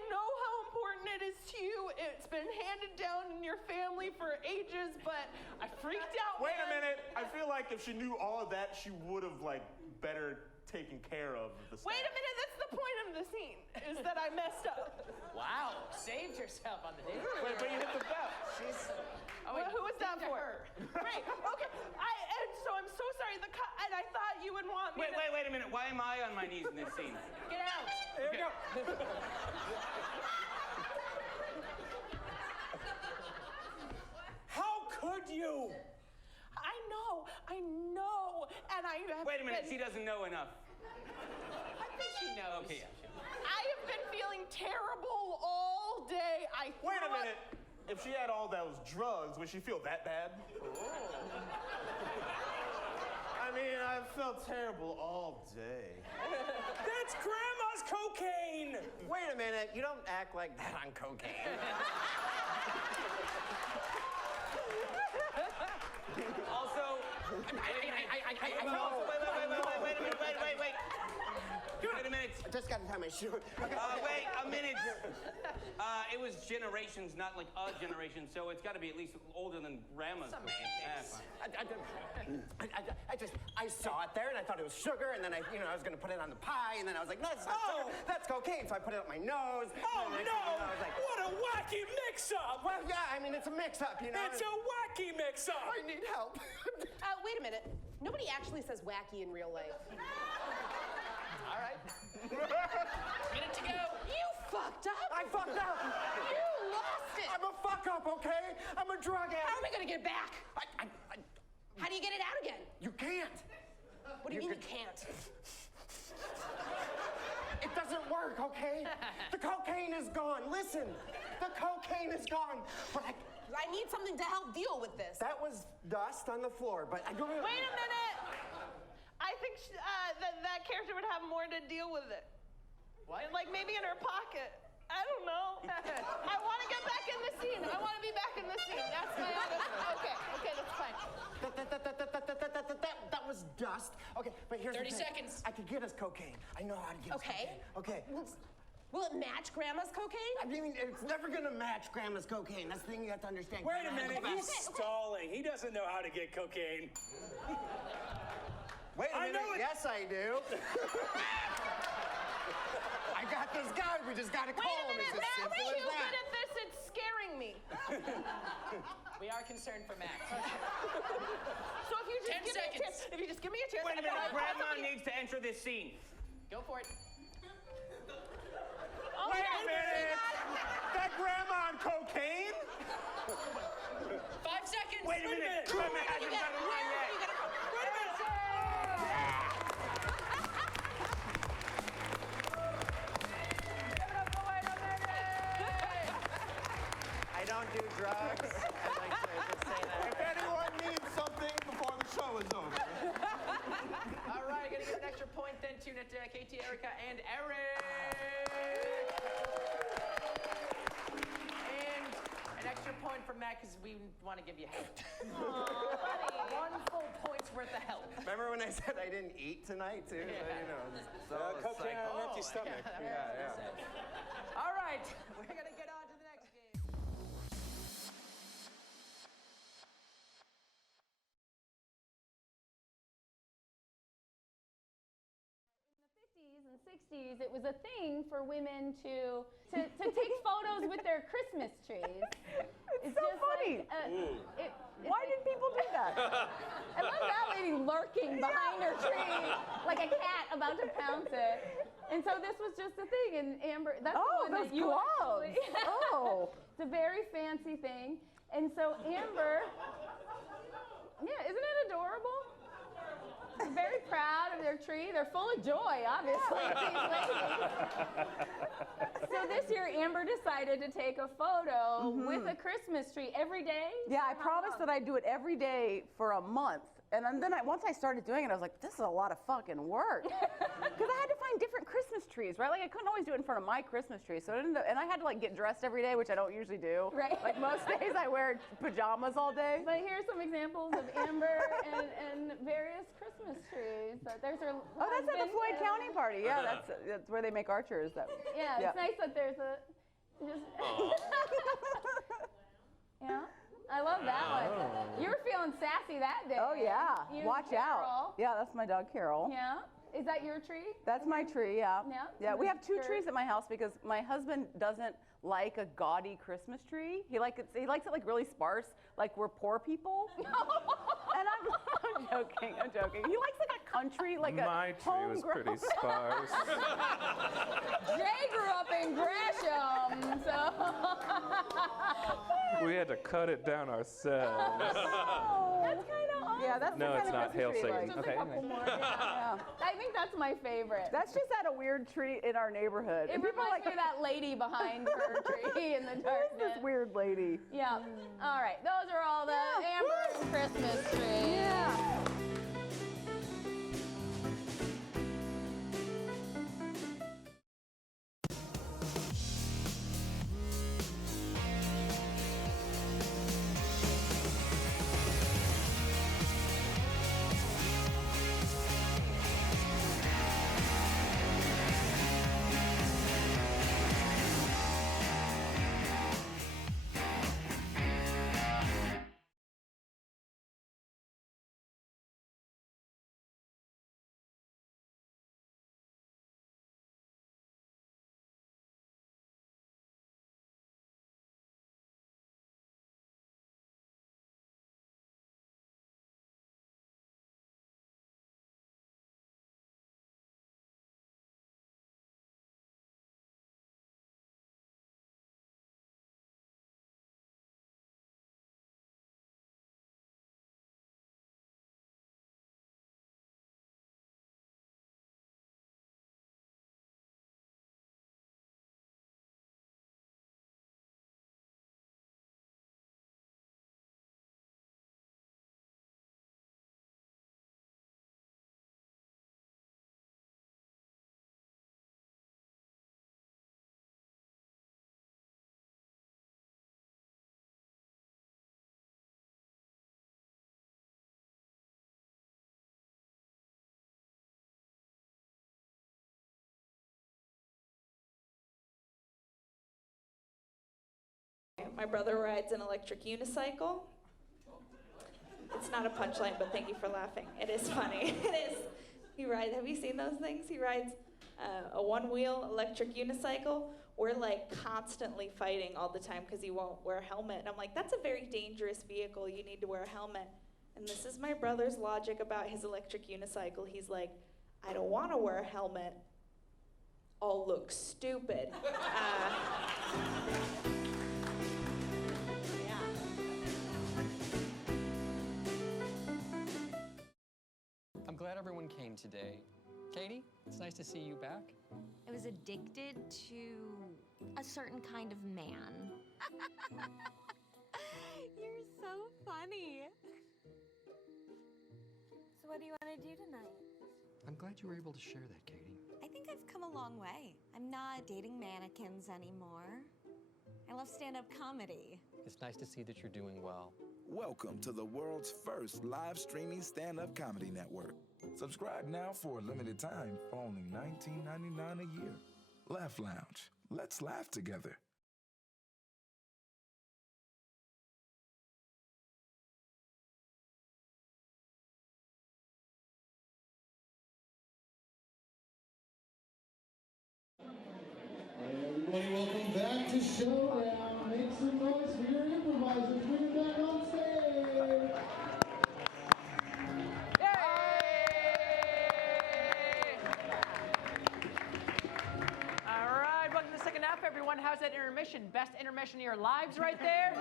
know how important it is to you. It's been handed down in your family for ages, but I freaked out. Wait a man. minute. I feel like if she knew all of that, she would have better taken care of the stuff. Wait a minute, that's the point of the scene, is that I messed up. Wow, saved yourself on the day. Wait, but you hit the bell. Well, who was that for? Right, okay. And so I'm so sorry, and I thought you would want me to... Wait a minute. Why am I on my knees in this scene? Get out. There we go. How could you? I know, and I have Wait a minute, been- she doesn't know enough. I think she knows. Okay, yeah. I have been feeling terrible all day. Wait a minute. If she had all those drugs, would she feel that bad? I mean, I felt terrible all day. That's Grandma's cocaine. Wait a minute, you don't act like that on cocaine. Also, Wait a minute. I just got to tie my shoe. Wait a minute. It was generations, not like a generation, so it's got to be at least older than Grandma's. I saw it there and I thought it was sugar, and then I was going to put it on the pie, and then I was like, no, that's not sugar, that's cocaine. So I put it up my nose. Oh and no! I was like, What a wacky mix-up! well, yeah, I mean, it's a mix-up, you know. It's a wacky mix-up. I need help. Wait a minute. Nobody actually says wacky in real life. All right. Minute to go. You fucked up. I fucked up. You lost it. I'm a fuck-up, okay? I'm a drug addict. How am I gonna get it back? How do you get it out again? You can't. What do you mean you can't? It doesn't work, okay? The cocaine is gone. Listen, the cocaine is gone. But I need something to help deal with this. that was dust on the floor, but I don't know. Wait a minute. I think that character would have more to deal with it. What? Like maybe in her pocket. I don't know. I want to get back in the scene. I want to be back in the scene. That's my honest. Okay, that's fine. That was dust. Okay, but here's 30 the thing. seconds. I could get us cocaine. I know how to get us cocaine. Okay. Will it match Grandma's cocaine? I mean, it's never gonna match Grandma's cocaine. That's the thing you have to understand. Wait a Grandma had minute, the he's best- stalling. He doesn't know how to get cocaine. Wait a I minute. know it- Yes, I do. I got this guy. We just gotta call him. It's as simple Matt's as too good that. at this. It's scaring me. We are concerned for Max. So if you just 10 give me a seconds. chance, if you just give me a chance. Wait a and then minute, I'll Grandma possibly- needs to enter this scene. Go for it. Oh, Wait no, a minute! That grandma on cocaine? 5 seconds. Wait a minute. Grandma hasn't done it right yet. I don't do drugs. I'd like to just say that. If anyone needs something before the show is over. All right, gonna get an extra point then to Katie, Erica, and Eric. And an extra point for Matt because we want to give you help. One full point's worth of help. Remember when I said I didn't eat tonight too? Yeah. You know, so it's Cocaine like, on an empty stomach. All right, we're gonna get on to the next game. In the 60s, it was a thing for women to take photos with their Christmas trees. It's so just funny. Why did people do that? I love that lady lurking behind her tree like a cat about to pounce it. And so this was just a thing, and Amber, that's the one that you actually. It's a very fancy thing, and so Amber. Yeah, isn't it adorable? They're very proud of their tree. They're full of joy, obviously, these ladies. So this year, Amber decided to take a photo with a Christmas tree every day. Yeah, I promised that I'd do it every day for a month. And then once I started doing it, I was like, this is a lot of fucking work. Because I had to find different Christmas trees, right? Like, I couldn't always do it in front of my Christmas tree. So and I had to, like, get dressed every day, which I don't usually do. Right. Like, most days I wear pajamas all day. But here's some examples of Amber and various Christmas trees. So there's her Oh, that's at the husband, Floyd County party. Yeah, that's where they make archers. Yeah, it's nice that there's a just. Yeah, I love that one. You were feeling sassy that day. Oh, yeah. You and Watch Carol. out. Yeah, that's my dog, Carol. Yeah. Is that your tree? That's my tree, yeah. Yeah, Yeah, we have two sure. trees at my house because my husband doesn't like a gaudy Christmas tree. He likes it like really sparse, like we're poor people. And I'm joking. He likes like a country, like My a tree was pretty sparse. Jay grew up in Gresham, so. We had to cut it down ourselves. That's kind of awesome. Yeah, that's No, the it's kind not. of Hail Christmas tree. Satan. Like, Just Okay, a couple anyway. more. Yeah. I think that's my favorite. That's just at a weird tree in our neighborhood. It And people are reminds me of that lady behind her tree in the who's darkness. this weird lady? Yeah. All right. Those are all the Amber Christmas trees. Yeah. My brother rides an electric unicycle. It's not a punchline, but thank you for laughing. It is funny. It is. He rides, have you seen those things? He rides a one-wheel electric unicycle. We're like constantly fighting all the time because he won't wear a helmet. And I'm like, that's a very dangerous vehicle. You need to wear a helmet. And this is my brother's logic about his electric unicycle. He's like, I don't want to wear a helmet. I'll look stupid. I'm glad everyone came today. Katie, it's nice to see you back. I was addicted to a certain kind of man. You're so funny. So what do you want to do tonight? I'm glad you were able to share that, Katie. I think I've come a long way. I'm not dating mannequins anymore. I love stand-up comedy. It's nice to see that you're doing well. Welcome to the world's first live streaming stand-up comedy network. Subscribe now for a limited time for only $19.99 a year. Laugh Lounge. Let's laugh together. Everybody, welcome back to Showdown. Make some noise for your improvisers. Bring them back on stage. All right, welcome to the second half, everyone. How's that intermission? Best intermission of your lives right there?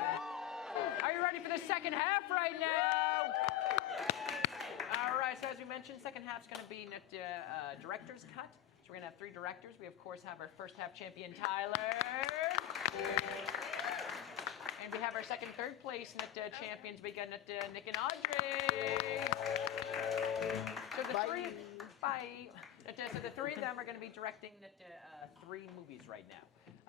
Are you ready for the second half right now? All right, so as we mentioned, second half's going to be director's cut. So we're going to have 3 directors. We, of course, have our first half champion, Tyler. And we have our second, third place champions. We got Nick and Audrey. So the three, bye. So the 3 of them are going to be directing 3 movies right now.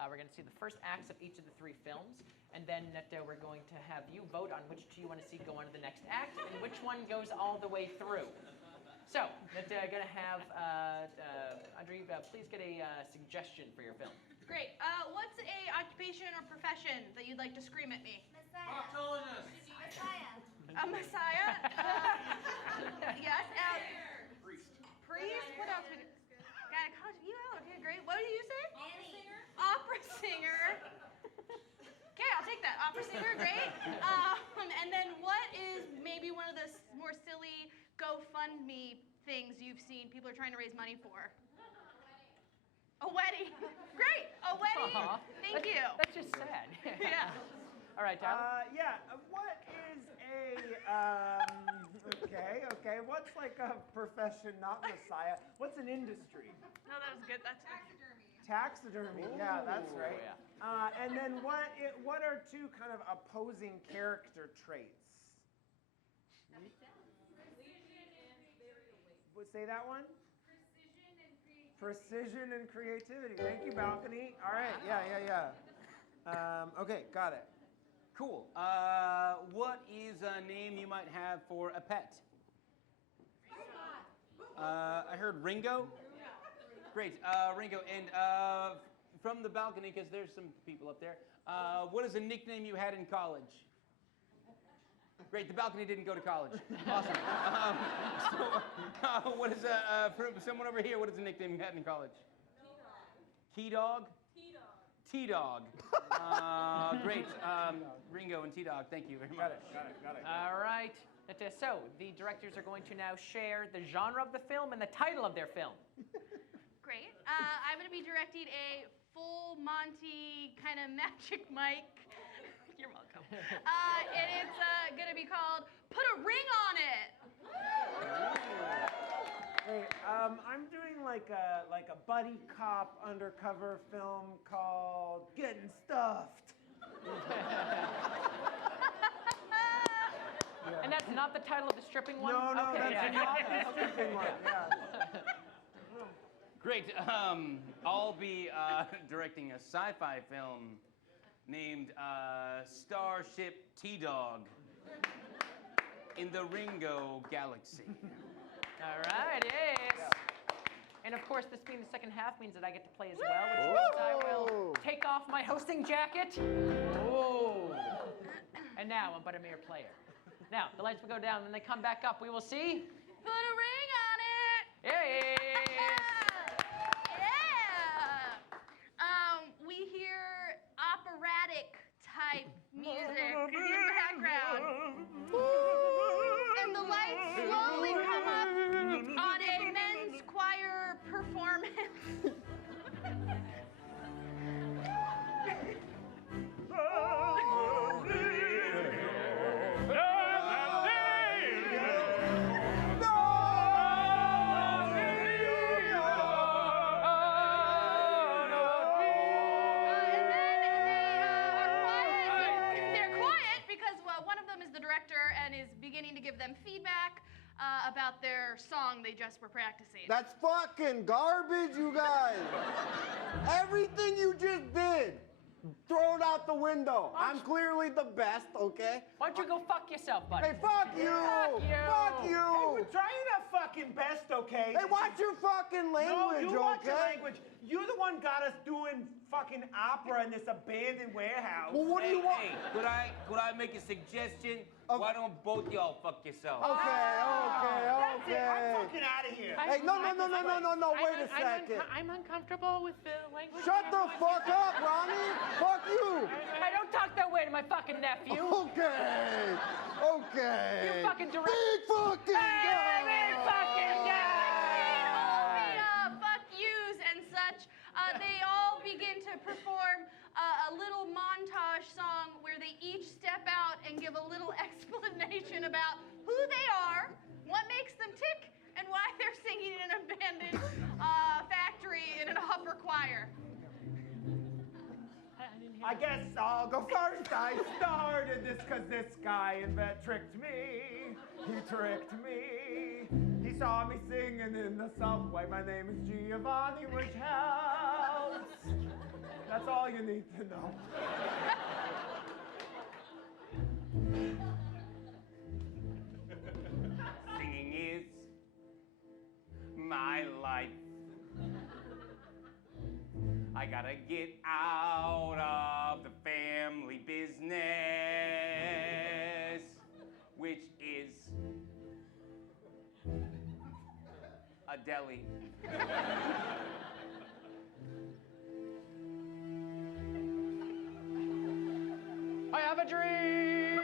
We're going to see the first acts of each of the 3 films, and then we're going to have you vote on which 2 you want to see go on to the next act, and which one goes all the way through. So, going to have Audrey, please get a suggestion for your film. Great. What's a occupation or profession that you'd like to scream at me? Messiah. Messiah. A messiah? Yes. Priest. Priest? What else? Gynecologist. Okay, great. What did you say? Opera singer. Opera singer. Okay, I'll take that. Opera singer, great. And then what is maybe one of the more silly GoFundMe things you've seen people are trying to raise money for? A wedding. Great. A wedding. Aww. Thank you. That's just sad. Yeah. All right, Tyler. What is okay. What's like a profession, not messiah? What's an industry? No, that was good. That's Taxidermy. Yeah, that's right. Yeah. And then what are 2 kind of opposing character traits? Say that one? Precision and creativity. Thank you, Balcony. All right, yeah. Okay, got it. Cool. What is a name you might have for a pet? I heard Ringo. Great, Ringo. And from the balcony, because there's some people up there, what is a nickname you had in college? Great, the balcony didn't go to college. Awesome. What is for someone over here, what is a nickname you had in college? T-Dog? T-Dog. Great. Ringo and T-Dog, thank you very much. Got it. All right. So the directors are going to now share the genre of the film and the title of their film. great. I'm going to be directing a full Monty kind of Magic Mike. You're welcome. And it's going to be called Put a Ring on It. Hey, I'm doing like a buddy cop undercover film called Getting Stuffed. And that's not the title of the stripping one? No, okay, that's not the stripping one. Yeah. Great. I'll be directing a sci-fi film named Starship T-Dog in the Ringo Galaxy. All right, yes. And of course, this being the second half means that I get to play as well, which means I will take off my hosting jacket. Oh. And now I'm but a mere player. Now, the lights will go down, and when they come back up, we will see... Put a ring on it! Yes! Yeah! We hear operatic type music in the background. And the lights slowly come up on a men's choir performance. And is beginning to give them feedback about their song they just were practicing. That's fucking garbage, you guys. Everything you just did, throw it out the window. I'm clearly the best, okay? Why don't you go fuck yourself, buddy? Hey, fuck you! Fuck you! Fuck you! Hey, we're trying our fucking best, okay? Hey, watch your fucking language, no, you watch your okay? language. You're the one got us doing fucking opera in this abandoned warehouse. Well, what do you want? Hey, could I make a suggestion? Why don't both y'all fuck yourselves? Okay. That's it. I'm fucking out of here. Hey, no, wait a second. I'm uncomfortable with the language. Shut the fuck up, Ronnie. Fuck you. I don't talk that way to my fucking nephew. Okay. You fucking direct. Big fucking guy. Big fucking guy. All the fuck yous and such, they all begin to perform a little montage song where they each step out and give a little explanation about who they are, what makes them tick, and why they're singing in an abandoned factory in an upper choir. I guess I'll go first. I started this because this guy in bed tricked me. He tricked me. He saw me singing in the subway. My name is Giovanni, which helps. That's all you need to know. Singing is my life. I gotta get out of the family business, which is a deli. I have a dream.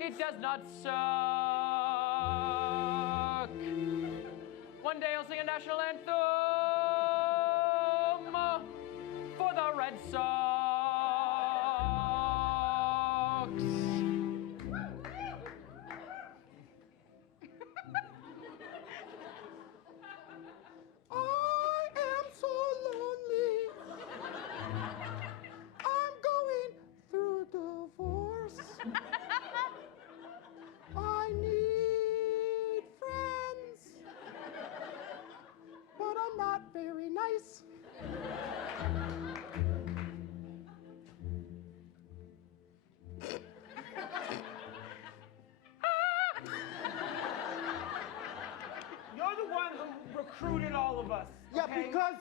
It does not suck. One day I'll sing a national anthem for the Red Sox. I am so lonely. I'm going through a divorce. I need friends, but I'm not very nice. You're the one who recruited all of us. Yeah, okay? because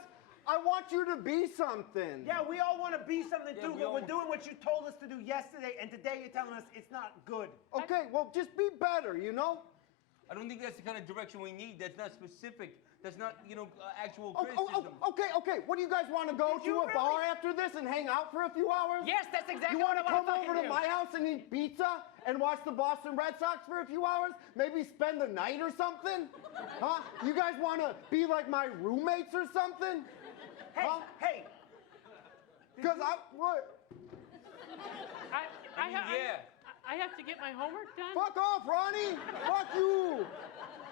I want you to be something. Yeah, we all want to be something too, we but all- we're doing what you told us to do yesterday, and today you're telling us it's not good. Okay, well, just be better, you know? I don't think that's the kind of direction we need. That's not specific. That's not, actual Oh, criticism. okay. What do you guys want to go Did to you a bar after this and hang out for a few hours? Yes, that's exactly You what want I to want come to over fucking to do. my house and eat pizza and watch the Boston Red Sox for a few hours? Maybe spend the night or something? Huh? You guys want to be like my roommates or something? Hey, Huh? hey. Because what? I have to get my homework done. Fuck off, Ronnie! Fuck you!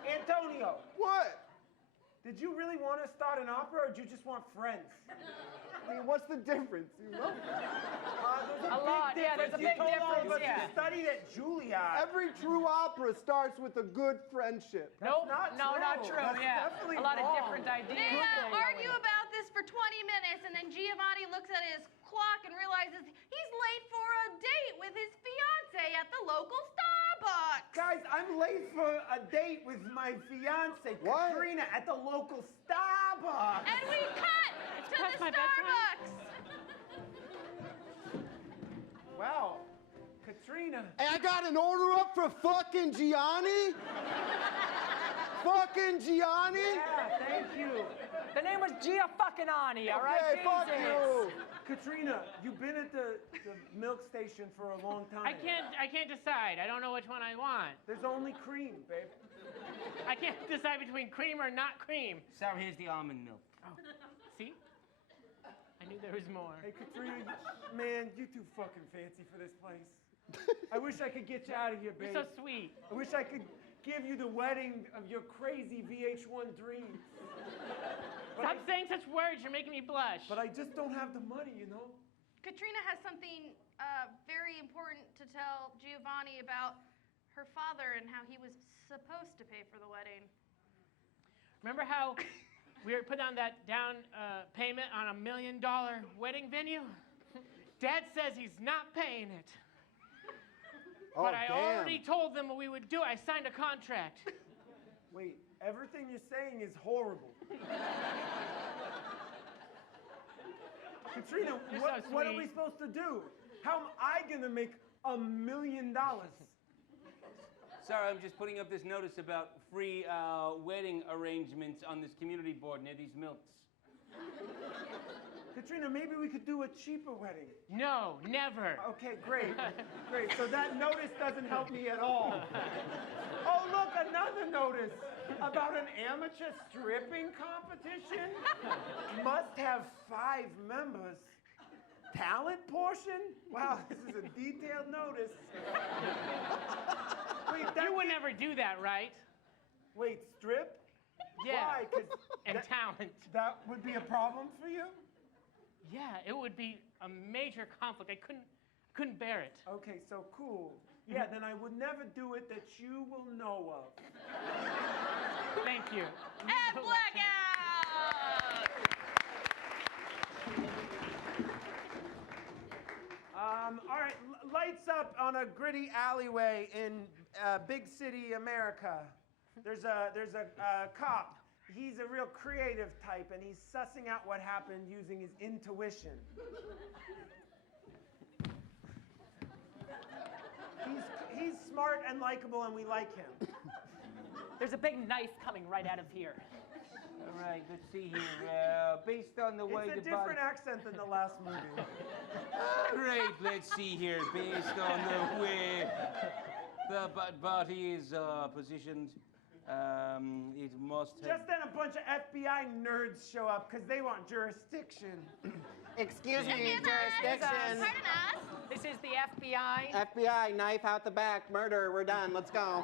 Antonio, What? did you really want to start an opera, or did you just want friends? I mean, what's the difference, you know? There's A lot, yeah, there's a big You told all of us difference, yeah. You studied at Juilliard. Every true opera starts with a good friendship. Nope, not no, true. not true, That's yeah. definitely A lot of wrong. different ideas. They argue about this for 20 minutes, and then Giovanni looks at his clock and realizes he's late for a date with his fiance at the local Starbucks. Starbucks. Guys, I'm late for a date with my fiance, What? Katrina, at the local Starbucks. And we cut to past the my bedtime. Starbucks. Wow, Katrina. Hey, I got an order up for fucking Gianni. Fucking Gianni. Yeah, thank you. The name was Gia fucking Ani, all right? Okay, fuck Jesus. you. Katrina, you've been at the milk station for a long time. I can't decide. I don't know which one I want. There's only cream, babe. I can't decide between cream or not cream. Sarah, here's the almond milk. See? I knew there was more. Hey, Katrina, man, you're too fucking fancy for this place. I wish I could get you out of here, babe. You're so sweet. I wish I could give you the wedding of your crazy VH1 dreams. Stop saying such words. You're making me blush. But I just don't have the money, you know? Katrina has something very important to tell Giovanni about her father and how he was supposed to pay for the wedding. Remember how we were put on that down payment on $1 million wedding venue? Dad says he's not paying it. Oh, But I damn. already told them what we would do. I signed a contract. Wait, everything you're saying is horrible. Katrina, You're what, so what are we sweet. supposed to do? How am I gonna make $1 million? Sarah, I'm just putting up this notice about free wedding arrangements on this community board near these milks. Katrina, maybe we could do a cheaper wedding. No, never. Okay, great. Great. So that notice doesn't help me at all. Oh, look, another notice about an amateur stripping competition. Must have 5 members. Talent portion? Wow, this is a detailed notice. Wait, You would never do that, right? Wait, strip? Yeah. Why? 'Cause And that- talent. That would be a problem for you? Yeah, it would be a major conflict. I couldn't bear it. Okay, so cool. Yeah, then I would never do it that you will know of. Thank you. And blackout! All right, lights up on a gritty alleyway in big city America. There's a cop. He's a real creative type, and he's sussing out what happened using his intuition. He's smart and likable, and we like him. There's a big knife coming right out of here. All right, let's see here. Based on the way It's a the body... different accent than the last movie. Great, let's see here. Based on the way the body is positioned, it must have... Just then a bunch of FBI nerds show up because they want jurisdiction. Excuse me, Excuse us. jurisdiction. Pardon us. This is the FBI. FBI, knife out the back, murder, we're done, let's go.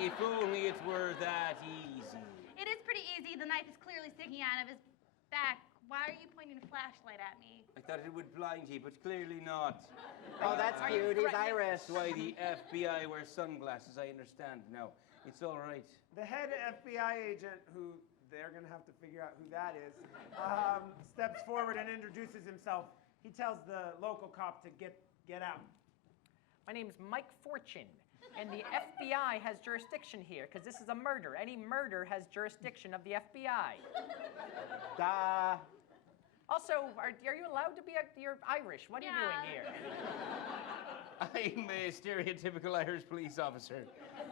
If only it were that easy. It is pretty easy. The knife is clearly sticking out of his back. Why are you pointing a flashlight at me? I thought it would blind you, but clearly not. Oh, that's cute, he's Irish. That's why the FBI wears sunglasses, I understand now. It's all right. The head FBI agent, who they're gonna have to figure out who that is, steps forward and introduces himself. He tells the local cop to get out. My name's Mike Fortune, and the FBI has jurisdiction here because this is a murder. Any murder has jurisdiction of the FBI. Duh. Also, are you allowed to be you're Irish? What are you doing here? I'm a stereotypical Irish police officer,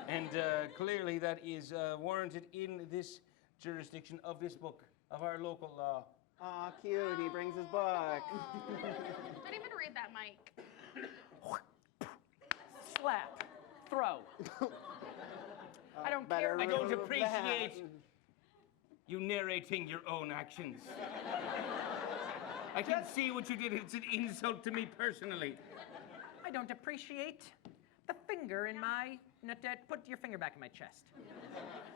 and clearly that is warranted in this jurisdiction of this book, of our local law. Aw, cute, he brings his book. Don't even read that, Mike. Slap. Throw. I don't Better care. I don't remove appreciate that. you narrating your own actions. I can see what you did. It's an insult to me personally. I don't appreciate the finger in my... Put your finger back in my chest.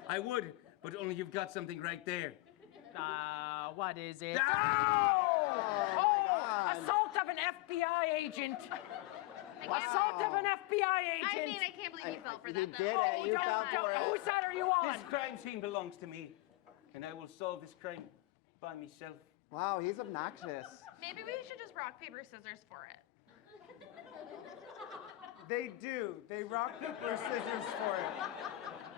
I would, but only you've got something right there. What is it? God. Assault of an FBI agent. Assault of an FBI agent. I mean, I can't believe you fell for He that, did though. it, you fell for it. Whose side are you on? This crime scene belongs to me, and I will solve this crime by myself. Wow, he's obnoxious. Maybe we should just rock, paper, scissors for it. They do. They rock, paper, scissors for it.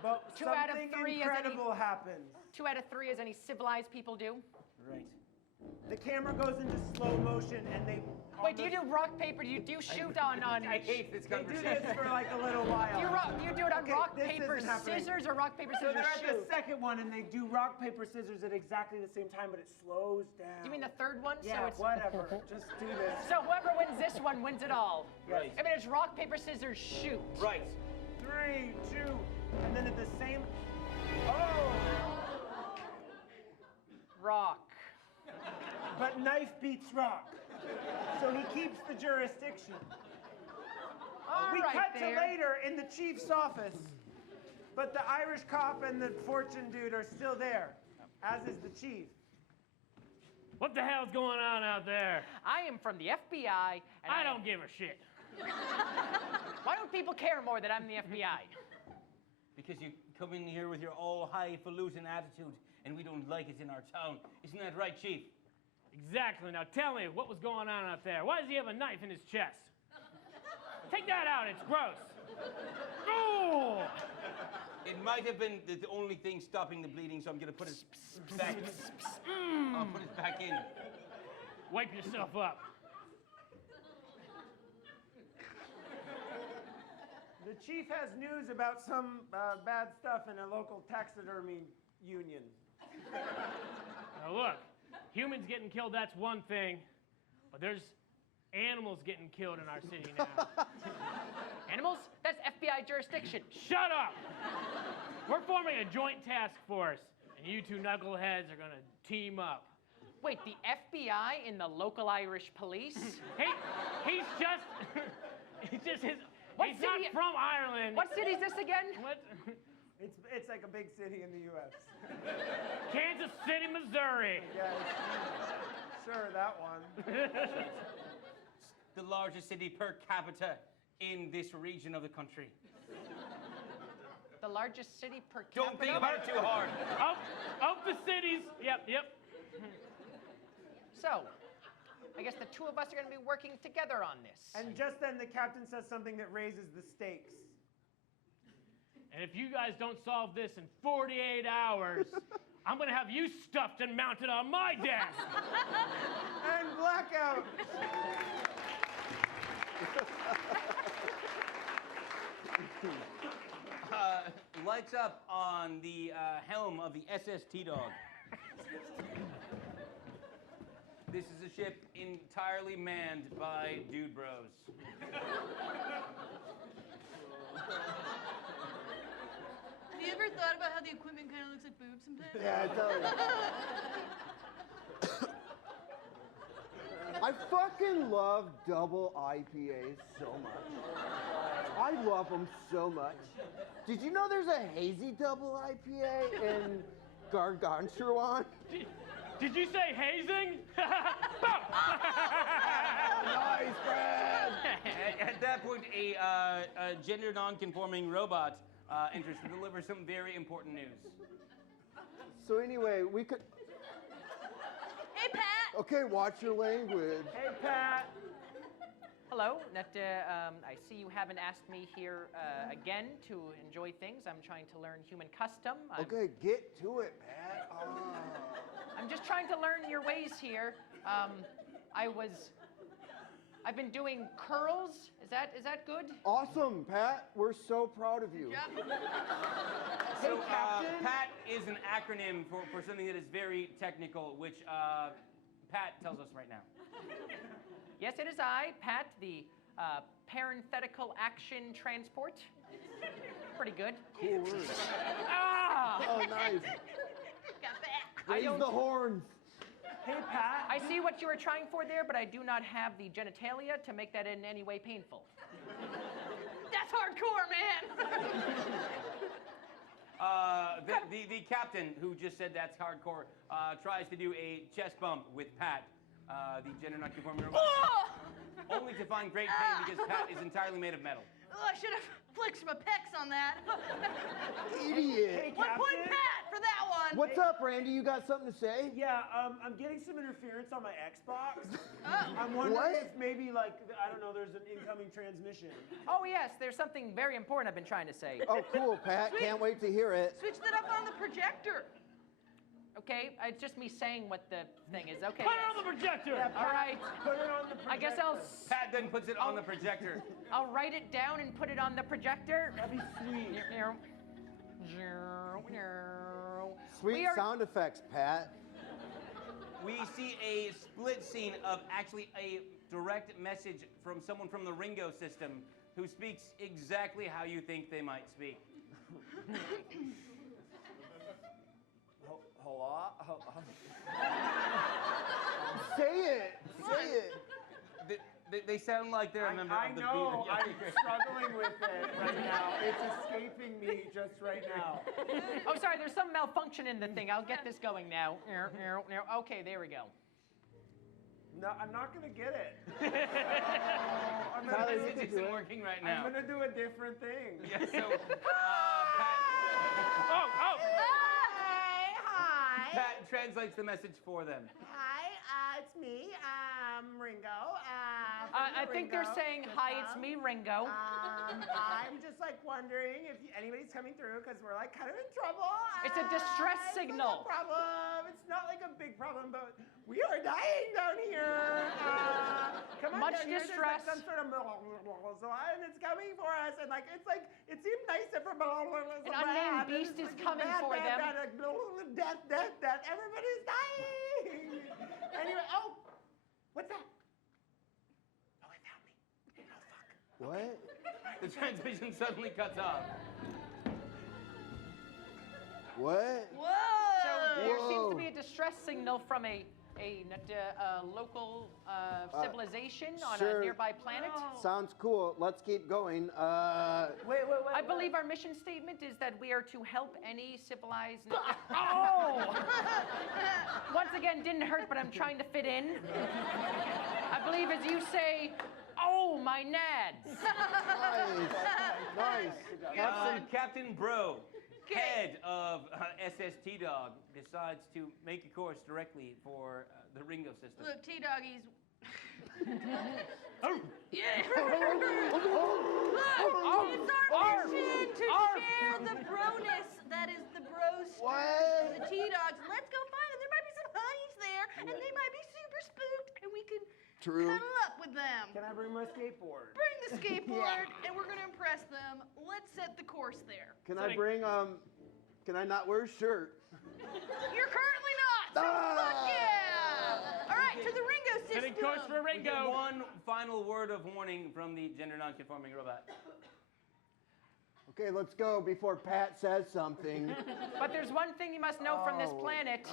But 2 out of something 3 incredible happens. 2 out of 3 as any civilized people do. Right. The camera goes into slow motion and they... Wait, do you do rock, paper? Do you shoot on I hate this They do conversation. this for like a little while. Do you do it on Okay, rock, this paper, isn't happening. scissors, or rock, paper, So scissors, they're at shoot? the second one and they do rock, paper, scissors at exactly the same time, but it slows down. Do you mean the third one? Yeah, so it's... whatever. Just do this. So whoever wins this one wins it all. Right. I mean, it's rock, paper, scissors, shoot. Right. 3, 2, and then at the same... Oh! Rock. But knife beats rock. So he keeps the jurisdiction. We cut to later in the chief's office, but the Irish cop and the fortune dude are still there, as is the chief. What the hell's going on out there? I am from the FBI, and I don't give a shit. Why don't people care more that I'm the FBI? Because you come in here with your all highfalutin attitude, and we don't like it in our town. Isn't that right, Chief? Exactly. Now tell me, what was going on out there? Why does he have a knife in his chest? Take that out, it's gross. Oh! It might have been the only thing stopping the bleeding, so I'm gonna put it back. I'll put it back in. Wipe yourself up. The chief has news about some bad stuff in a local taxidermy union. Now look, humans getting killed, that's one thing, but there's animals getting killed in our city now. Animals? That's FBI jurisdiction. Shut up! We're forming a joint task force, and you two knuckleheads are gonna team up. Wait, the FBI in the local Irish police? He's just his. What he's city- not from Ireland. What city is this again? What? It's like a big city in the U.S. Kansas City, Missouri. Yeah, sure, that one. The largest city per capita in this region of the country. The largest city per capita? Don't think about it too hard. Of the cities, yep. So, I guess the two of us are going to be working together on this. And just then the captain says something that raises the stakes. And if you guys don't solve this in 48 hours, I'm gonna have you stuffed and mounted on my desk. And blackout. Lights up on the helm of the SST Dog. This is a ship entirely manned by dude bros. Have you ever thought about how the equipment kind of looks like boobs sometimes? Yeah, I tell you. I fucking love double IPAs so much. I love them so much. Did you know there's a hazy double IPA in Gargantuan? Did you say hazing? Nice, Brad! At that point, a gender non-conforming robot enters to deliver some very important news. So anyway, we could... Hey, Pat! Okay, watch your language. Hey, Pat! Hello, I see you haven't asked me here again to enjoy things. I'm trying to learn human custom. Okay, get to it, Pat. I'm just trying to learn your ways here. I've been doing curls. Is that good? Awesome, Pat. We're so proud of you. So, PAT is an acronym for something that is very technical, which Pat tells us right now. Yes, it is I, Pat, the parenthetical action transport. Pretty good. Cool word. Ah! Oh, nice. Got that. Raise the horns. Hey, Pat. I see what you were trying for there, but I do not have the genitalia to make that in any way painful. That's hardcore, man. The captain who just said that's hardcore tries to do a chest bump with Pat, the gender non-conforming robot, only to find great pain because Pat is entirely made of metal. Oh, I should have flicked some pecs on that. Idiot. One point, Pat, for that one. What's up, Randy? You got something to say? Yeah, I'm getting some interference on my Xbox. Oh. I'm wondering What? if maybe, like, I don't know, there's an incoming transmission. Oh, yes, there's something very important I've been trying to say. Oh, cool, Pat. Can't wait to hear it. Switch that up on the projector. Okay, it's just me saying what the thing is. Okay. Put it on the projector. Yeah, All right. Put it on the projector. I guess I'll Pat then puts it on the projector. I'll write it down and put it on the projector. That'd be sweet. Sweet We are- sound effects, Pat. We see a split scene of actually a direct message from someone from the Ringo system who speaks exactly how you think they might speak. Hello? Say it. Say it. They sound like they're a member I of the know. Beatles. I'm struggling with it right now. It's escaping me just right now. Oh, sorry, there's some malfunction in the thing. I'll get this going now. Okay, there we go. No, I'm not gonna get it. I'm Tyler, gonna it isn't working right now. I'm gonna do a different thing. Yeah, so Pat, Pat translates the message for them. Hi, it's me, Ringo. I think they're saying, hi, it's me, Ringo. I'm just like wondering if anybody's coming through because we're like kind of in trouble. It's a distress signal. It's a problem. It's not like a big problem, but we are dying down here. Come on Much down here. distress. There's like some sort of and it's coming for us, and like it seemed nicer for An unnamed beast is coming for them. Death. Everybody's dying. Anyway, what's that? What? The transmission suddenly cuts off. What? Whoa! So there seems to Whoa. be a distress signal from a local civilization on sure. a nearby planet. Sounds cool. Let's keep going. Wait. I believe our mission statement is that we are to help any civilized. Oh! Once again, didn't hurt, but I'm trying to fit in. I believe as you say, oh, my nads. Nice. Captain Bro, head of SST Dog, decides to make a course directly for the Ringo system. Look, T-Doggies. Yeah. Look, it's our mission to share the broness that is the bro streak of the T-Dogs. Let's go find them. There might be some honeys there, and they might be super spooked, and we can cuddle up with them. Can I bring my skateboard? Bring the skateboard, and we're gonna impress them. Let's set the course there. Can I bring Can I not wear a shirt? You're currently not. So fuck yeah! All right, to the Ringo system. Setting course for We get Ringo. one final word of warning from the gender non-conforming robot. Okay, let's go before Pat says something. But there's one thing you must know from this planet.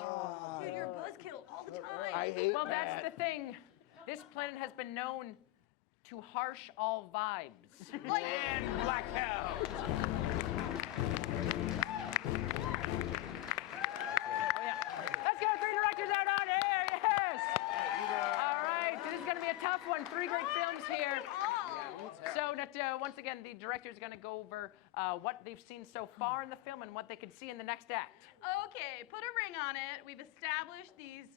Dude, you're a buzzkill all the time. I hate Well, Pat. that's the thing. This planet has been known to harsh all vibes. Like, And blackout. Oh, yeah. Let's get our three directors out on air, yes! All right, this is going to be a tough one. Three great films here. So once again, the director's going to go over what they've seen so far in the film and what they could see in the next act. okay, put a ring on it. We've established these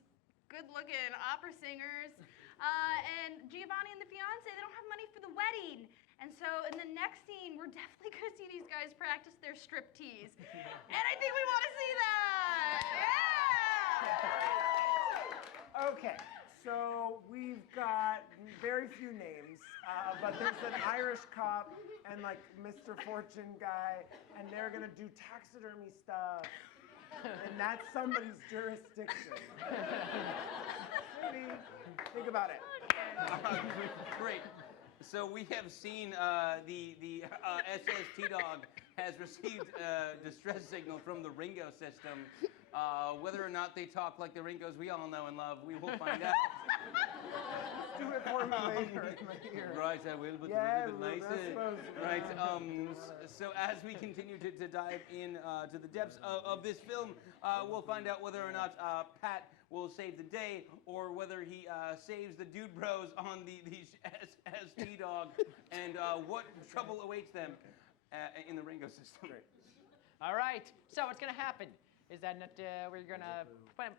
good-looking opera singers. And Giovanni and the fiance, they don't have money for the wedding. And so in the next scene, we're definitely going to see these guys practice their striptease. And I think we want to see that. Yeah! Okay, so we've got very few names, but there's an Irish cop and like Mr. Fortune guy, and they're gonna do taxidermy stuff, and that's somebody's jurisdiction. Maybe think about it. Great. So we have seen the SST Dog has received a distress signal from the Ringo system. Whether or not they talk like the Ringos we all know and love, we will find out. Do it for me later in my ear. Right, I will, but Yeah, a little bit that's nicer. supposed to be. Right. So as we continue to dive in to the depths of this film, we'll find out whether or not Pat will save the day, or whether he saves the dude bros on the SST Dog, and what trouble awaits them in the Ringo system. All right, so what's going to happen? is that we're gonna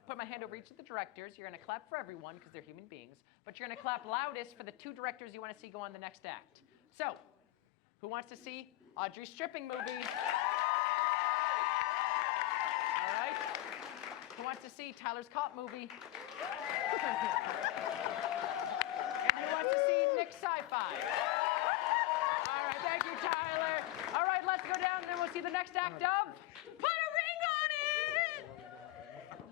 put my hand over each of the directors. You're gonna clap for everyone because they're human beings, but you're gonna clap loudest for the 2 directors you want to see go on the next act. So, who wants to see Audrey's stripping movie? All right. Who wants to see Tyler's cop movie? And who wants to see Nick's sci-fi? All right, thank you, Tyler. All right, let's go down and then we'll see the next act of... Put a ring on it!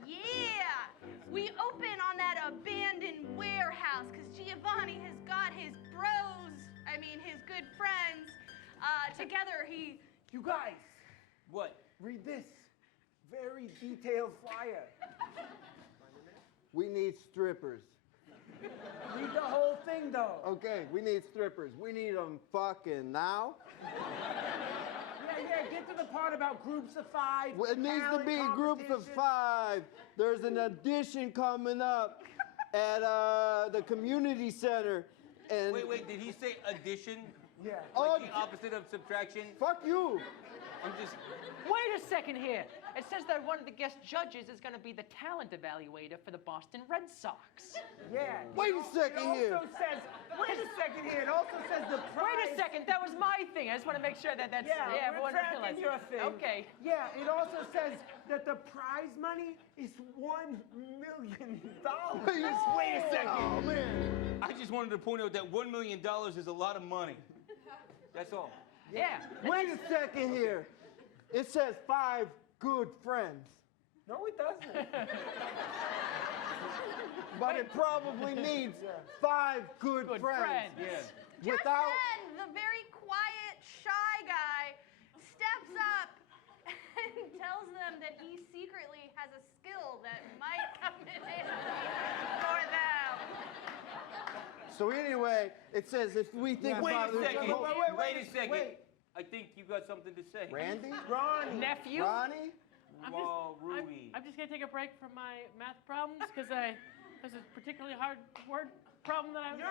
Yeah! We open on that abandoned warehouse because Giovanni has got his his good friends, together. You guys! What? Read this. Very detailed flyer. We need strippers. Read the whole thing, though. Okay, we need strippers. We need them fucking now. Yeah, get to the part about groups of 5. Well, it needs to be groups of 5. There's an audition coming up at the community center. And Wait, did he say addition? Yeah. Like the opposite of subtraction? Fuck you. I'm just... Wait a second here. It says that one of the guest judges is going to be the talent evaluator for the Boston Red Sox. Yeah. Wait a second here. Wait a second here. It also says the prize. Wait a second. That was my thing. I just want to make sure that that's... Yeah, we're everyone tracking your thing. Okay. Yeah, it also says that the prize money is $1 million. Wait a second. Oh, man. I just wanted to point out that $1 million is a lot of money. That's all. Yeah. Wait a second here. It says 5 good friends. No, it doesn't. But it probably needs 5 good friends. Yeah. Just then, the very quiet, shy guy steps up and tells them that he secretly has a skill that might come in handy for them. So anyway, it says if we think Wait about a second. Wait Wait a second. I think you got something to say. Randy? Ronnie. Nephew? Ronnie? Ruby. I'm just gonna take a break from my math problems because there's a particularly hard word problem that I'm.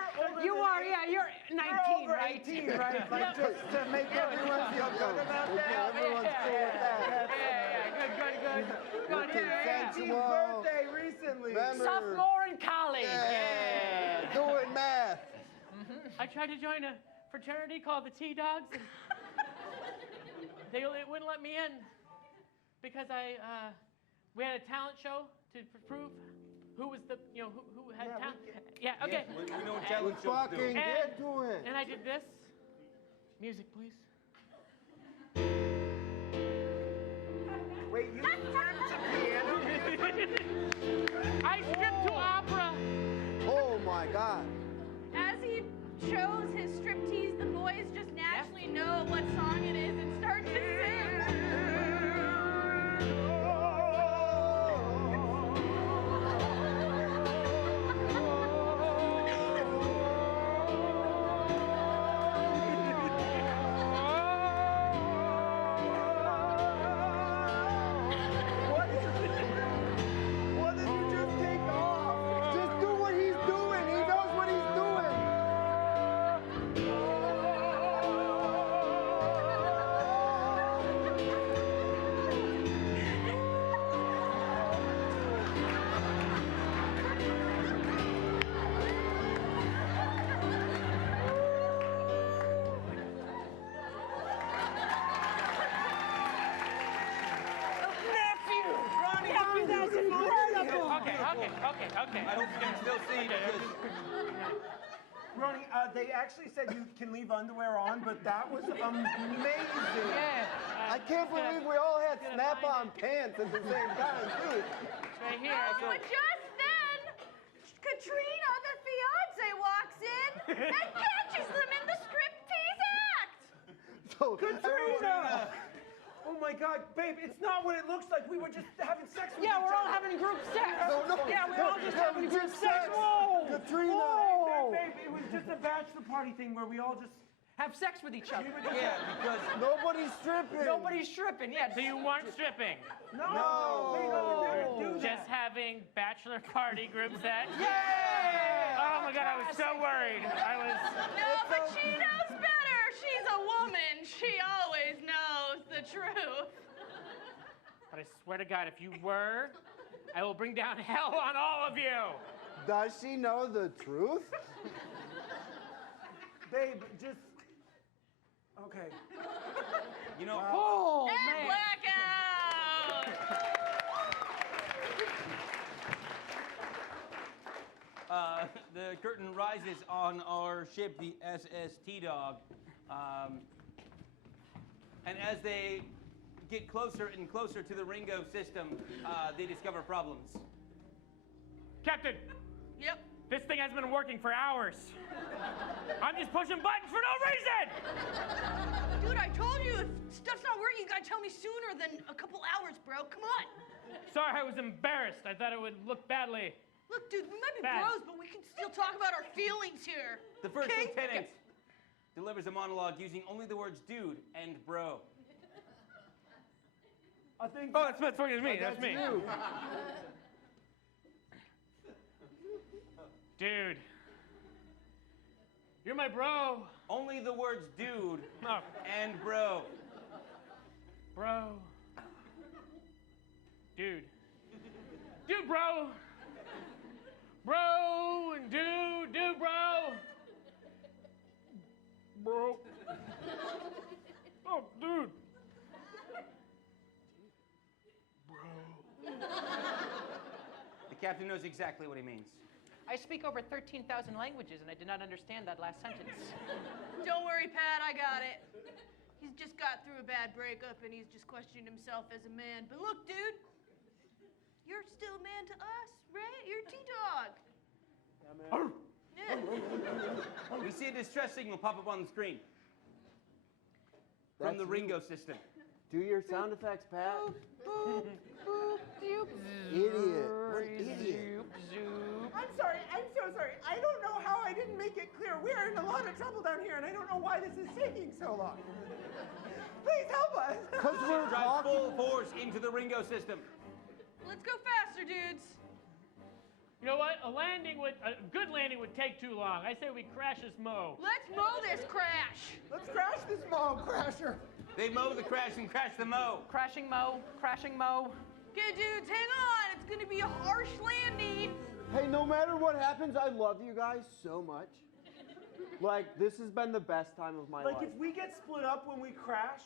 You are, yeah, you're 19, over right? 18, right? Like just to make everyone feel good about that. Everyone's cool with that. Good. Yeah. 18th birthday recently. Remember- Sophomore in college. Yeah, doing math. I tried to join a fraternity called the T-Dogs, and they wouldn't let me in because we had a talent show to prove who was the, who had talent. Yeah, okay. We know what talent shows do. Fucking get to it. And I did this. Music, please. Wait, you stripped to piano? I stripped to opera. Oh my God. As he shows his striptease, the boys just naturally know what song it is and start to sing. What did you just take off? Just do what he's doing. He knows what he's doing. Okay. I hope you can still see this. Ronnie, they actually said you can leave underwear on, but that was amazing. Yeah. I can't believe we all had snap-on pants at the same time, too. Right here. But just then, Katrina, the fiance, walks in and catches them in the striptease act. So Katrina! Oh my God, babe, it's not what it looks like. We were just having sex with each Yeah, we're all other. having group sex. No, Yeah, we're all just having group just sex. Whoa. Katrina. Whoa. Babe, it was just a bachelor party thing where we all just... Have sex with each other. Yeah, because Nobody's stripping. Nobody's stripping. Yeah. So you weren't stripping. No, we would never do that. Just having bachelor party group sex. Yeah. Oh my God, I was so worried. No, but she knows better. She's a woman. She always knows the truth. But I swear to God, if you were, I will bring down hell on all of you. Does she know the truth? Babe, just. Okay. You know. Oh, And man. blackout! The curtain rises on our ship, the SS T-Dog. And as they get closer and closer to the Ringo system, they discover problems. Captain, Yep. this thing has been working for hours. I'm just pushing buttons for no reason. Dude, I told you if stuff's not working, you gotta tell me sooner than a couple hours, bro. Come on. Sorry, I was embarrassed. I thought it would look badly. Look, dude, we might be Bad. bros, but we can still talk about our feelings here. The first Okay? lieutenant delivers a monologue using only the words dude and bro. I think. Oh, that's what it means. That's me. You. Dude. You're my bro. Only the words dude Oh, and bro. bro. Dude. Dude, bro. Bro and dude, bro. Bro. Oh, dude. The captain knows exactly what he means. I speak over 13,000 languages, and I did not understand that last sentence. Don't worry, Pat, I got it. He's just got through a bad breakup and he's just questioning himself as a man. But look, dude, you're still a man to us, right? You're a T-Dog. Yeah. We see a distress signal pop up on the screen from the Ringo system. Do your sound effects, Pat. Boop, boop, doop. Idiot. What an idiot. I'm sorry. I'm so sorry. I don't know how I didn't make it clear. We're in a lot of trouble down here, and I don't know why this is taking so long. Please help us. Because we're Drive talking. full force into the Ringo system. Let's go faster, dudes. You know what? A good landing would take too long. I say we crash this mow. Let's mow this crash. Let's crash this mow crasher. They mow the crash and crash the mow. Crashing mow, crashing mow. Okay, dudes, hang on. It's gonna be a harsh landing. Hey, no matter what happens, I love you guys so much. Like, this has been the best time of my life. Like, if we get split up when we crash,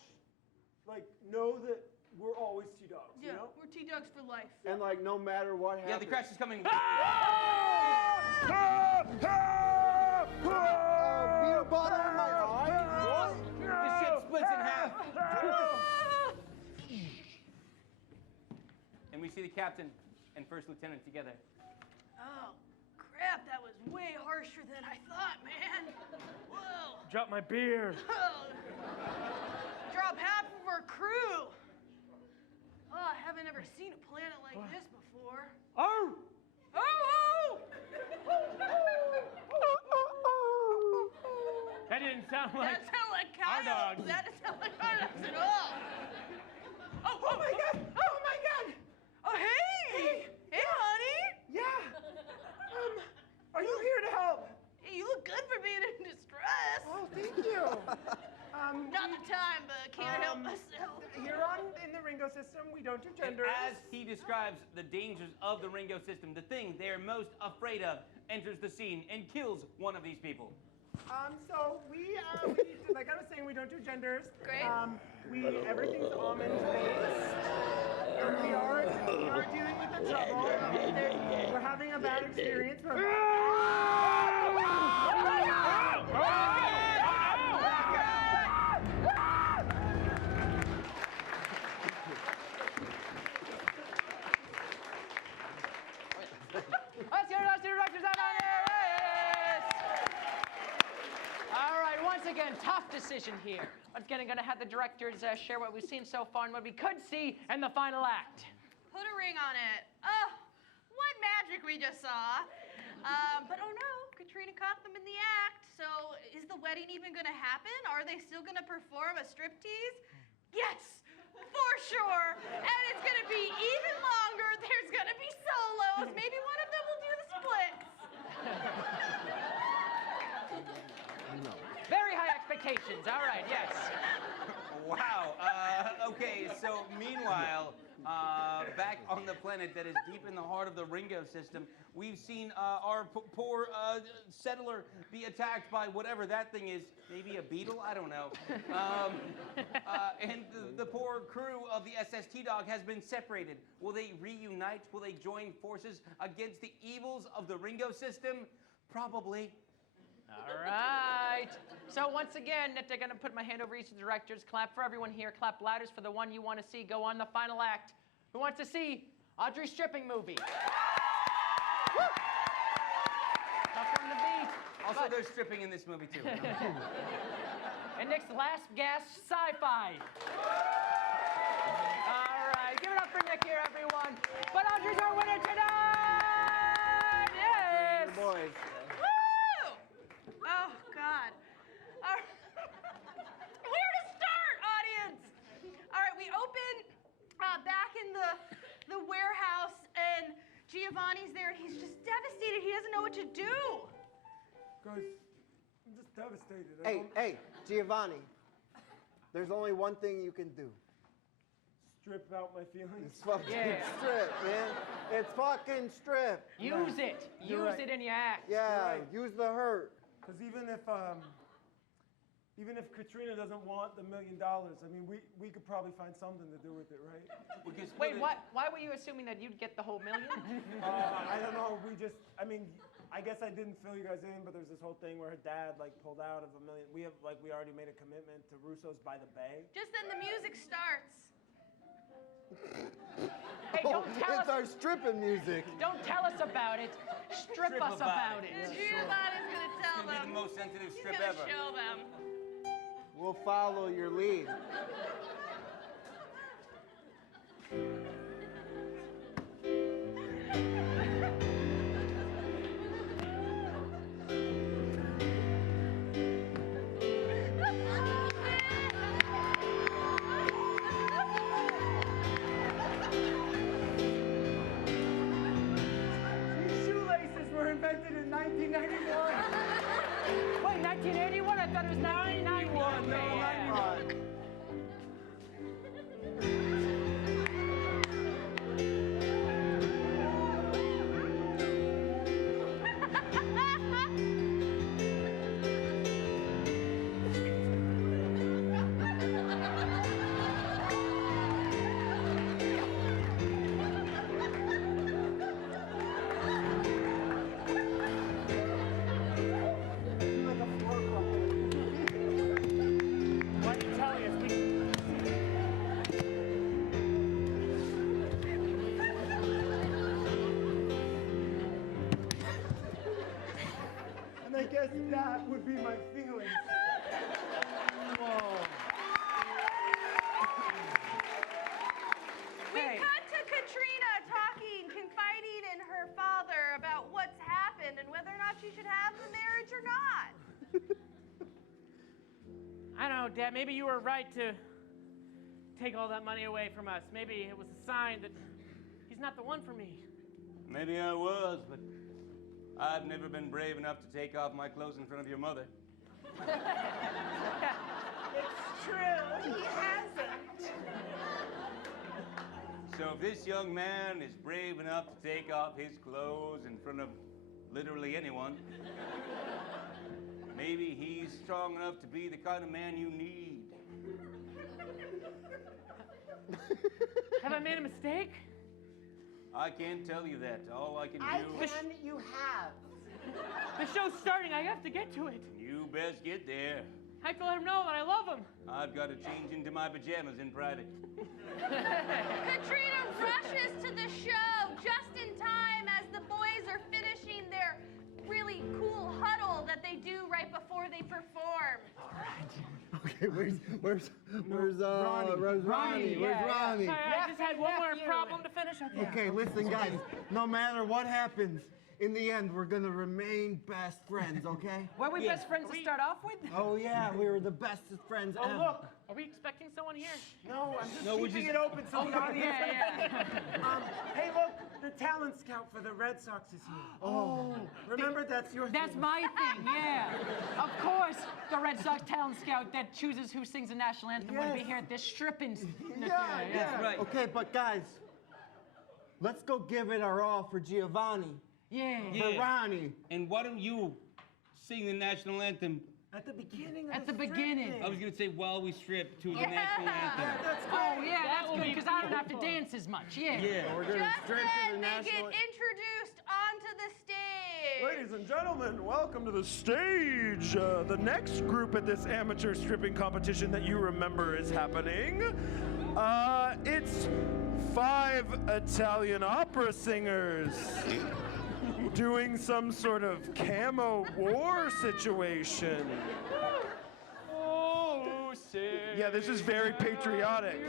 like, know that we're always T-Dogs, Yeah, you know? we're T-Dogs for life. And, like, no matter what happens. Yeah, the crash is coming. Peanut butter in my eye? What? The ship splits in half. And we see the captain and first lieutenant together. Oh, crap, that was way harsher than I thought, man. Whoa. Drop my beer. Drop half of our crew. Oh, I haven't ever seen a planet like this before. Oh! Oh! That didn't sound like That sounded like our coyotes. dogs. That didn't sound like our dogs at all. Oh my God! Oh my God! Oh hey! Hey, honey! Yeah. Are you here to help? Hey, you look good for being in distress. Oh, thank you. Not the time, but can't help myself. Here in the Ringo system, we don't do And genders. as he describes the dangers of the Ringo system, the thing they're most afraid of enters the scene and kills one of these people. So we like I was saying, we don't do genders. Great. Everything's almond based. And we are dealing with the trouble. We're having a bad experience. All right, once again, tough decision here. Once again, I'm going to have the directors share what we've seen so far and what we could see in the final act. Put a ring on it. Oh, what magic we just saw. But oh no, Katrina caught them in the act. So is the wedding even going to happen? Are they still going to perform a striptease? Yes, for sure. And it's going to be even longer. There's going to be solos. Maybe one of them will do the splits. Very high expectations. All right, yes. Wow. Okay, so meanwhile, back on the planet that is deep in the heart of the Ringo system. We've seen our poor settler be attacked by whatever that thing is. Maybe a beetle? I don't know. And the poor crew of the SST Dog has been separated. Will they reunite? Will they join forces against the evils of the Ringo system? Probably. All right. So once again, they're going to put my hand over each of the directors. Clap for everyone here. Clap loudest for the one you want to see. Go on the final act. Who wants to see Audrey's stripping movie? Tough one to beat. Also, there's stripping in this movie, too. And next, Last Gasp Sci-Fi. All right. Give it up for Nick here, everyone. But Audrey's our winner tonight. Yes. Boys. Oh, God. Where to start, audience? All right, we open back in the warehouse, and Giovanni's there, and he's just devastated. He doesn't know what to do. Guys, I'm just devastated. Hey, Giovanni. There's only one thing you can do. Strip out my feelings? It's fucking strip, man. It's fucking strip. Use it. Use it in your act. Yeah, use the hurt. Because even if Katrina doesn't want the $1 million, I mean, we could probably find something to do with it, right? Wait, why were you assuming that you'd get the whole $1 million? I don't know. I guess I didn't fill you guys in, but there's this whole thing where her dad pulled out of $1 million. We already made a commitment to Russo's by the Bay. Just then the music starts. Hey, don't tell It's our stripping music. Don't tell us about it. Strip us about it. Giovanni's going to tell It's going to be the most sensitive strip He's ever. going to show them. We'll follow your lead. These shoelaces were invented in 1991. Wait, 1981? I thought it was 1991. No, 91. Why don't you tell us? And I guess that would be my feelings. Whoa. We cut to Katrina confiding in her father about what's happened and whether or not she should have the marriage or not. I don't know, Dad. Maybe you were right to take all that money away from us. Maybe it was a sign that he's not the one for me. Maybe I was, but I've never been brave enough to take off my clothes in front of your mother. It's true, he hasn't. So if this young man is brave enough to take off his clothes in front of literally anyone, maybe he's strong enough to be the kind of man you need. Have I made a mistake? I can't tell you that. All I can do... You have. The show's starting. I have to get to it. You best get there. I have to let him know that I love him. I've got to change into my pajamas in private. Katrina rushes to the show just in time as the boys are finishing their really cool huddle that they do right before they perform. Okay, where's Ronnie? Where's Ronnie? Sorry, I just had one more problem to finish. Okay, listen, guys. No matter what happens, in the end, we're gonna remain best friends, okay? Were we best friends to start off with? Oh yeah, we were the bestest friends ever. Look, are we expecting someone here? No, I'm just keeping it open so the audience. Hey, look, the talent scout for the Red Sox is here. Oh. Remember, that's your That's thing. my thing, yeah. Of course, the Red Sox talent scout that chooses who sings the national anthem would be here at this stripping. Yeah. That's right. Okay, but guys, let's go give it our all for Giovanni. Yeah. For Ronnie. And why don't you sing the national anthem? At the beginning of At the the beginning. I was gonna say while we strip to the national anthem. Oh, yeah, that's good, because I don't have to dance as much. Yeah. We're gonna strip to the Justin, they get national. introduced onto the stage. Ladies and gentlemen, welcome to the stage. The next group at this amateur stripping competition that you remember is happening. It's 5 Italian opera singers doing some sort of camo war situation. Oh, Yeah, this is very patriotic.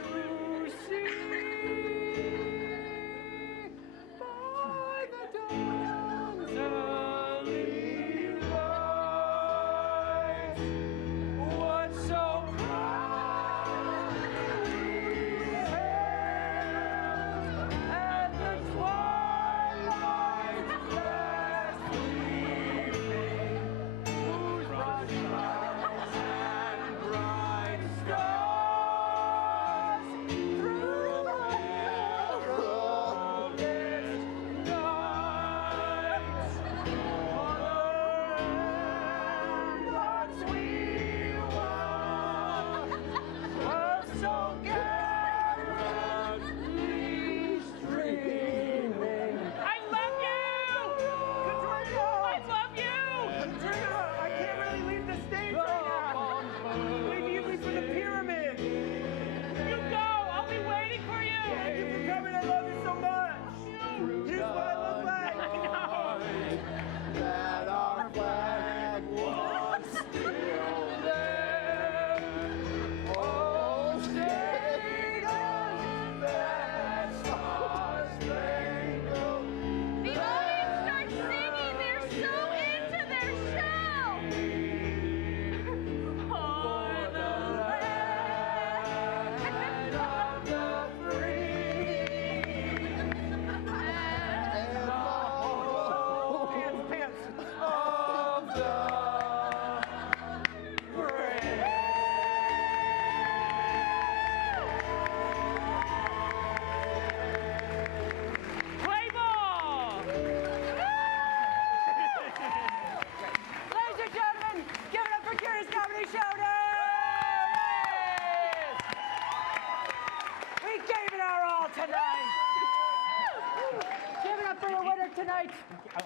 Tonight.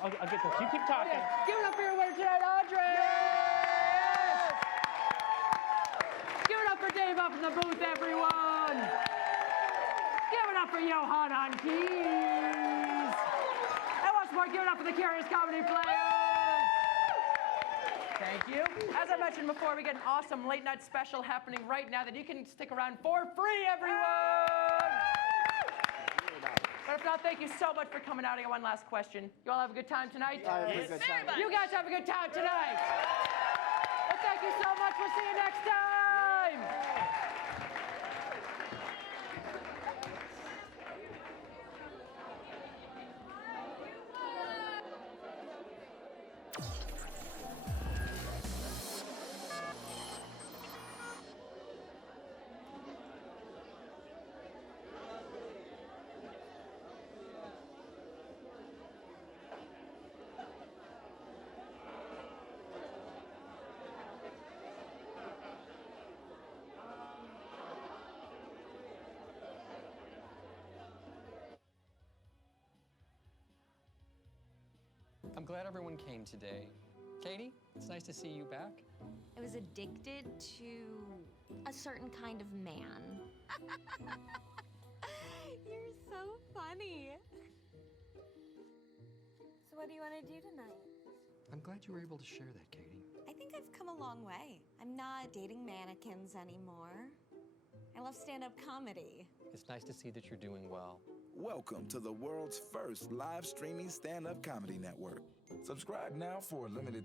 I'll get this. You keep talking. Give it up for your winner tonight, Audrey! Give it up for Dave up in the booth, everyone! Give it up for Johan on keys! And once more, give it up for the Curious Comedy Players! Thank you. As I mentioned before, we get an awesome late night special happening right now that you can stick around for free, everyone! But if not, thank you so much for coming out. I got one last question. You all have a good time tonight? I have a good time. You guys have a good time tonight. Well, thank you so much. We'll see you next time. I'm glad everyone came today. Katie, it's nice to see you back. I was addicted to a certain kind of man. You're so funny. So what do you want to do tonight? I'm glad you were able to share that, Katie. I think I've come a long way. I'm not dating mannequins anymore. I love stand-up comedy. It's nice to see that you're doing well. Welcome to the world's first live streaming stand-up comedy network. Subscribe now for a limited time.